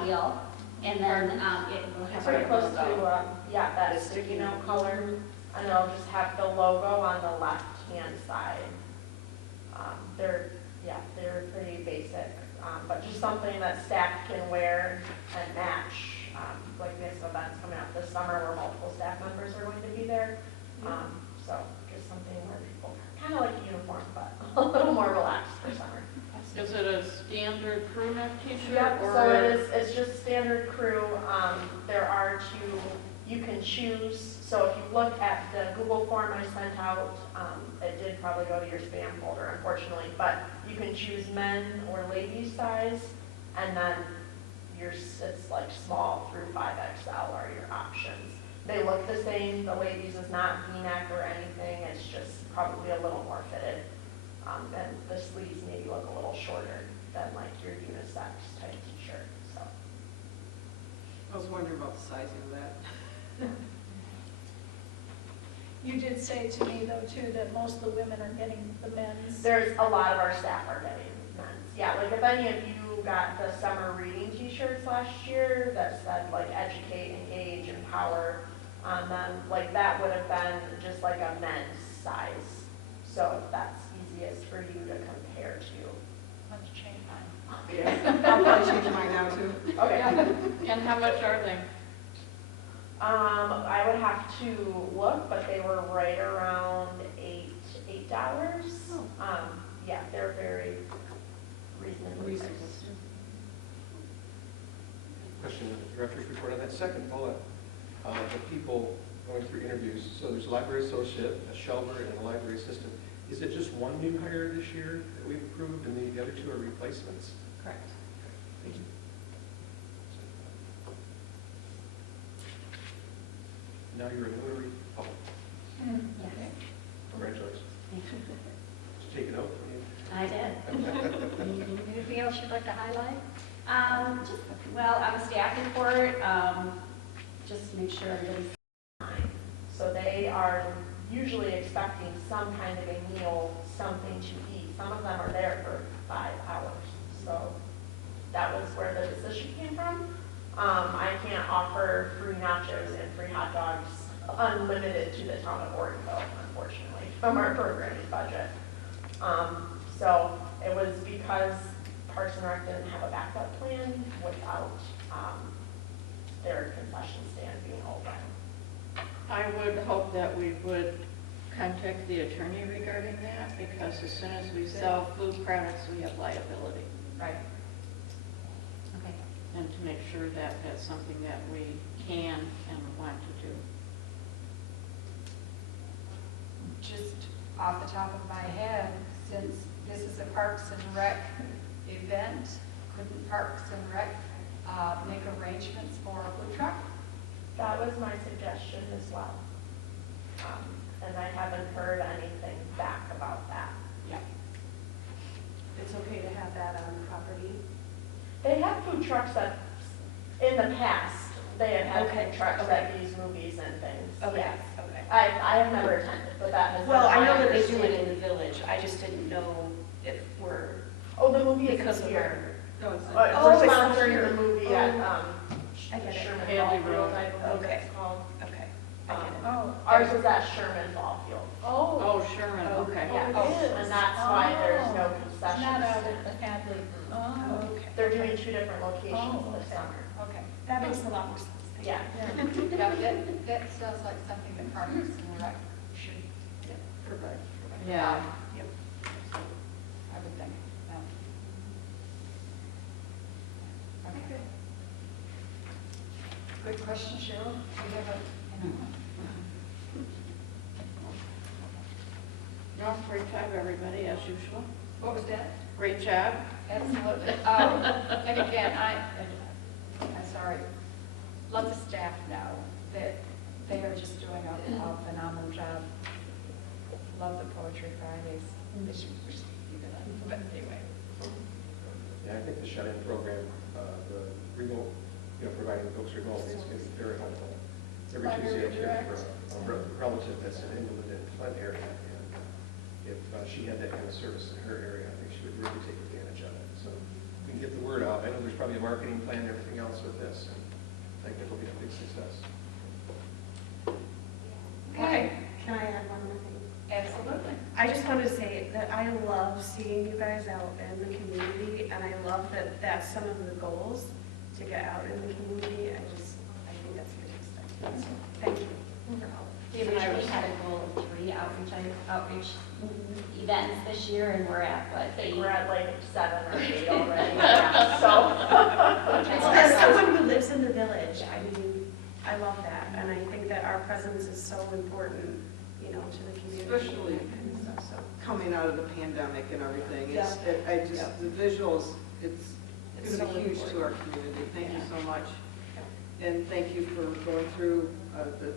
teal, and then it will have. Pretty close to, logo. yeah, that sticky note color, and they'll just have the logo on the left-hand side. They're pretty basic, but just something that staff can wear and match. Like we have some events coming up this summer where multiple staff members are going to be there. So just something where people, kind of like a uniform, but a little more relaxed for summer. Is it a standard crew neck t-shirt? Yep, or so it's just standard crew. There are two, you can choose, so if you look at the Google form I sent out, it did probably go to your spam folder, unfortunately, but you can choose men or ladies size, and then it's like small through 5XL are your options. They look the same, the ladies is not V-neck or anything, it's just probably a little more fitted. And the sleeves maybe look a little shorter than like your unisex type t-shirt, so. I was wondering about the sizing of that. You did say to me though too that most of the women are getting the men's. There's a lot of our staff are getting men's. Yeah, like if any of you got the summer reading t-shirts last year that said like educate, engage, empower on them, like that would have been just like a men's size. So that's easiest for you to compare to. Let's change mine. Yeah, I'll probably change mine now too. Okay. And how much are they? I would have to look, but they were right around $8. Yeah, they're very reasonably priced. Question of the director's report on that second bullet. The people going through interviews, so there's a library associate, a shelver, and a library assistant. Is it just one new hire this year that we've approved, and the other two are replacements? Correct. Thank you. Now you're a notary. Oh, Yes. congratulations. Did you take it out from you? I did. Anything else you'd like to highlight? Well, on the staff report, just to make sure everybody's fine. So they are usually expecting some kind of a meal, something to eat. Some of them are there for 5 hours. So that was where the decision came from. I can't offer free nachos and free hot dogs unlimited to the town of Ortonville, unfortunately, from our programming budget. So it was because Parks and Rec didn't have a backup plan without their concession stand being open. I would hope that we would contact the attorney regarding that, because as soon as we sell food products, we have liability. Right. Okay. And to make sure that that's something that we can and want to do. Just off the top of my head, since this is a Parks and Rec event, couldn't Parks and Rec make arrangements for a food truck? That was my suggestion as well. And I haven't heard anything back about that. Yeah. It's okay to have that on property. They have food trucks that, in the past, they have had Okay, food trucks okay. that use movies and things. Okay, Yes. okay. I have never attended, but that has been Well, I my know that they do it understanding. in the village. I just didn't know if we're, Oh, the movie is because of here. No, it's We're it's sponsoring here. the movie at I get it. Sherman Haley Ball Field, Road. I believe Okay. it's called. okay. I get it. Oh. Ours is at Sherman Ball Field. Oh. Oh, Sherman, okay. Yes, it is. and that's why there's no It's concession not out stand. at the Hadley. Oh. Okay. they're doing 2 different locations Oh, this okay. summer. Okay. That makes a lot more sense. Thank you. Yeah. Yeah, that sounds like something that Parks and Rec should provide. Yeah. Yep. I would think, yeah. Okay. Good question, Cheryl. Do you have a, No, great job, everybody, as usual. what was that? Great job. Absolutely. And again, I'm sorry, let the staff know that they are just doing a phenomenal job. Love the Poetry Fridays. They should keep it up. But anyway. Yeah, I think the shut-in program, the remote, providing folks remote is going to be very helpful. Every Tuesday I care for a relative that's an invalid in Flint area, and if she had that kind of service in her area, I think she would really take advantage of it. So we can get the word out. I know there's probably a marketing plan and everything else with this, and I think it'll be a big success. Okay. Can I add one more thing? Absolutely. I just wanted to say that I love seeing you guys out in the community, and I love that that's some of the goals, to get out in the community. I think that's fantastic. So, thank you for all. Even I had a goal of 3 outreach events this year, and we're at, what, I think 8? we're at like 7 or 8 already. Yeah, so. As someone who lives in the village, I mean, I love that, and I think that our presence is so important, to the community. Especially and that kind of stuff, so. Coming out of the pandemic and everything, Yeah. the visuals, it's It's going to so be huge to our community. Thank you so much. And thank you for going through,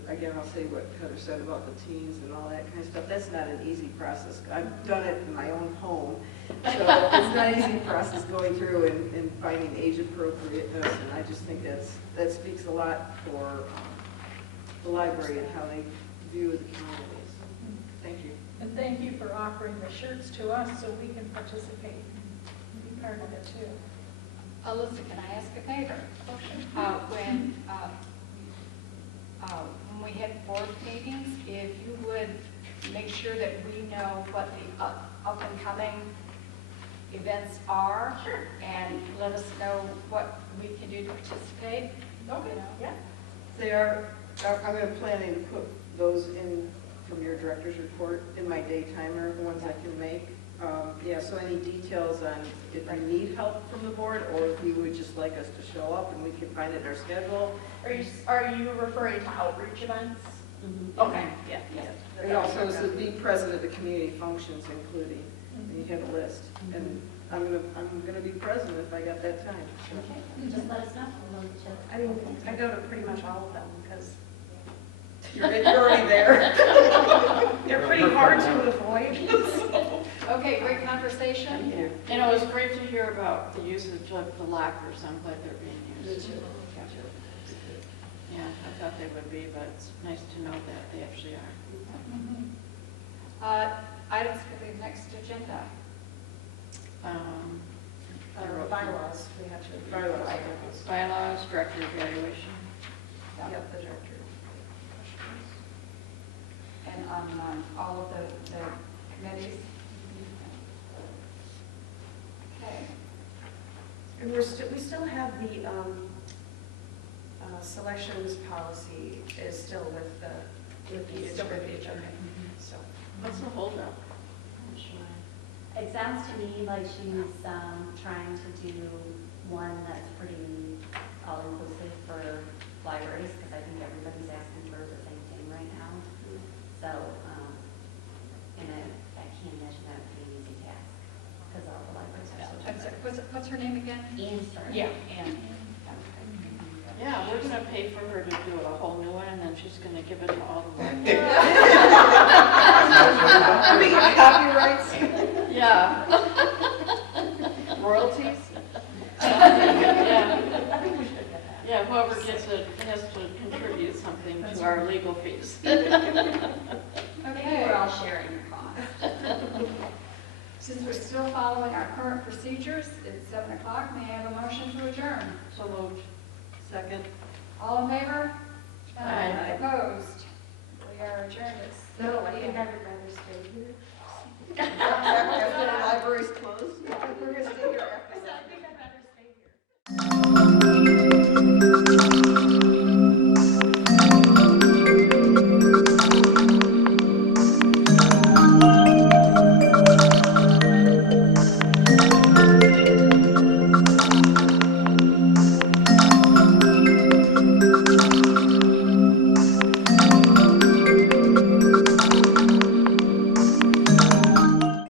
again, I'll say what Heather said about the teens and all that kind of stuff. That's not an easy process. I've done it in my own home, so it's not an easy process going through and finding age appropriateness. And I just think that speaks a lot for the library and how they view the community. So, thank you. And thank you for offering the shirts to us so we can participate and be part of it too. Alyssa, can I ask a favor? When we have board meetings, if you would make sure that we know what the up and coming events are, and let us know what we can do to participate. Okay, yeah. They are, I'm going to planning to put those in from your director's report in my day timer, the ones I can make. Yeah, so any details on if you need help from the board, or if you would just like us to show up and we can find it in our schedule. Are you referring to outreach events? Okay. Yeah. And also, so be present at the community functions, including, and you have a list. And I'm gonna be present if I got that time. So. Okay, just let us know. We'll look to- I mean, I go to pretty much all of them because You're already there. they're pretty hard to avoid. Okay, great conversation. Thank you. And it was great to hear about the usage of the lockers. I'm glad they're being used. Yeah, I thought they would be, but it's nice to know that they actually are. Items for the next agenda. Bylaws, we have to. Bylaws, director evaluation. Yep, the director. And on all of the committees. Okay. And we still have the selections policy is still with the HRA. So. What's the holdup? I'm sure. It sounds to me like she's trying to do one that's pretty all-inclusive for libraries, because I think everybody's asking for the same thing right now. So, and I can't imagine that would be an easy task, because all the libraries are so different. What's her name again? Ian Stern. Yeah, Ann. Yeah, we're gonna pay for her to do a whole new one, and then she's gonna give it to all the libraries. Copyrights, Yeah. royalties. Yeah. I think we should get that. Yeah, whoever gets it has to contribute something to our legal fees. I think Okay. we're all sharing the cost. Since we're still following our current procedures, it's 7 o'clock. May I have a motion to adjourn? So moved. Second. All in favor? Aye. Opposed? We are adjourned at No, I 7 think I p.m. would rather stay here. After the library's closed? We're going to stay here after that.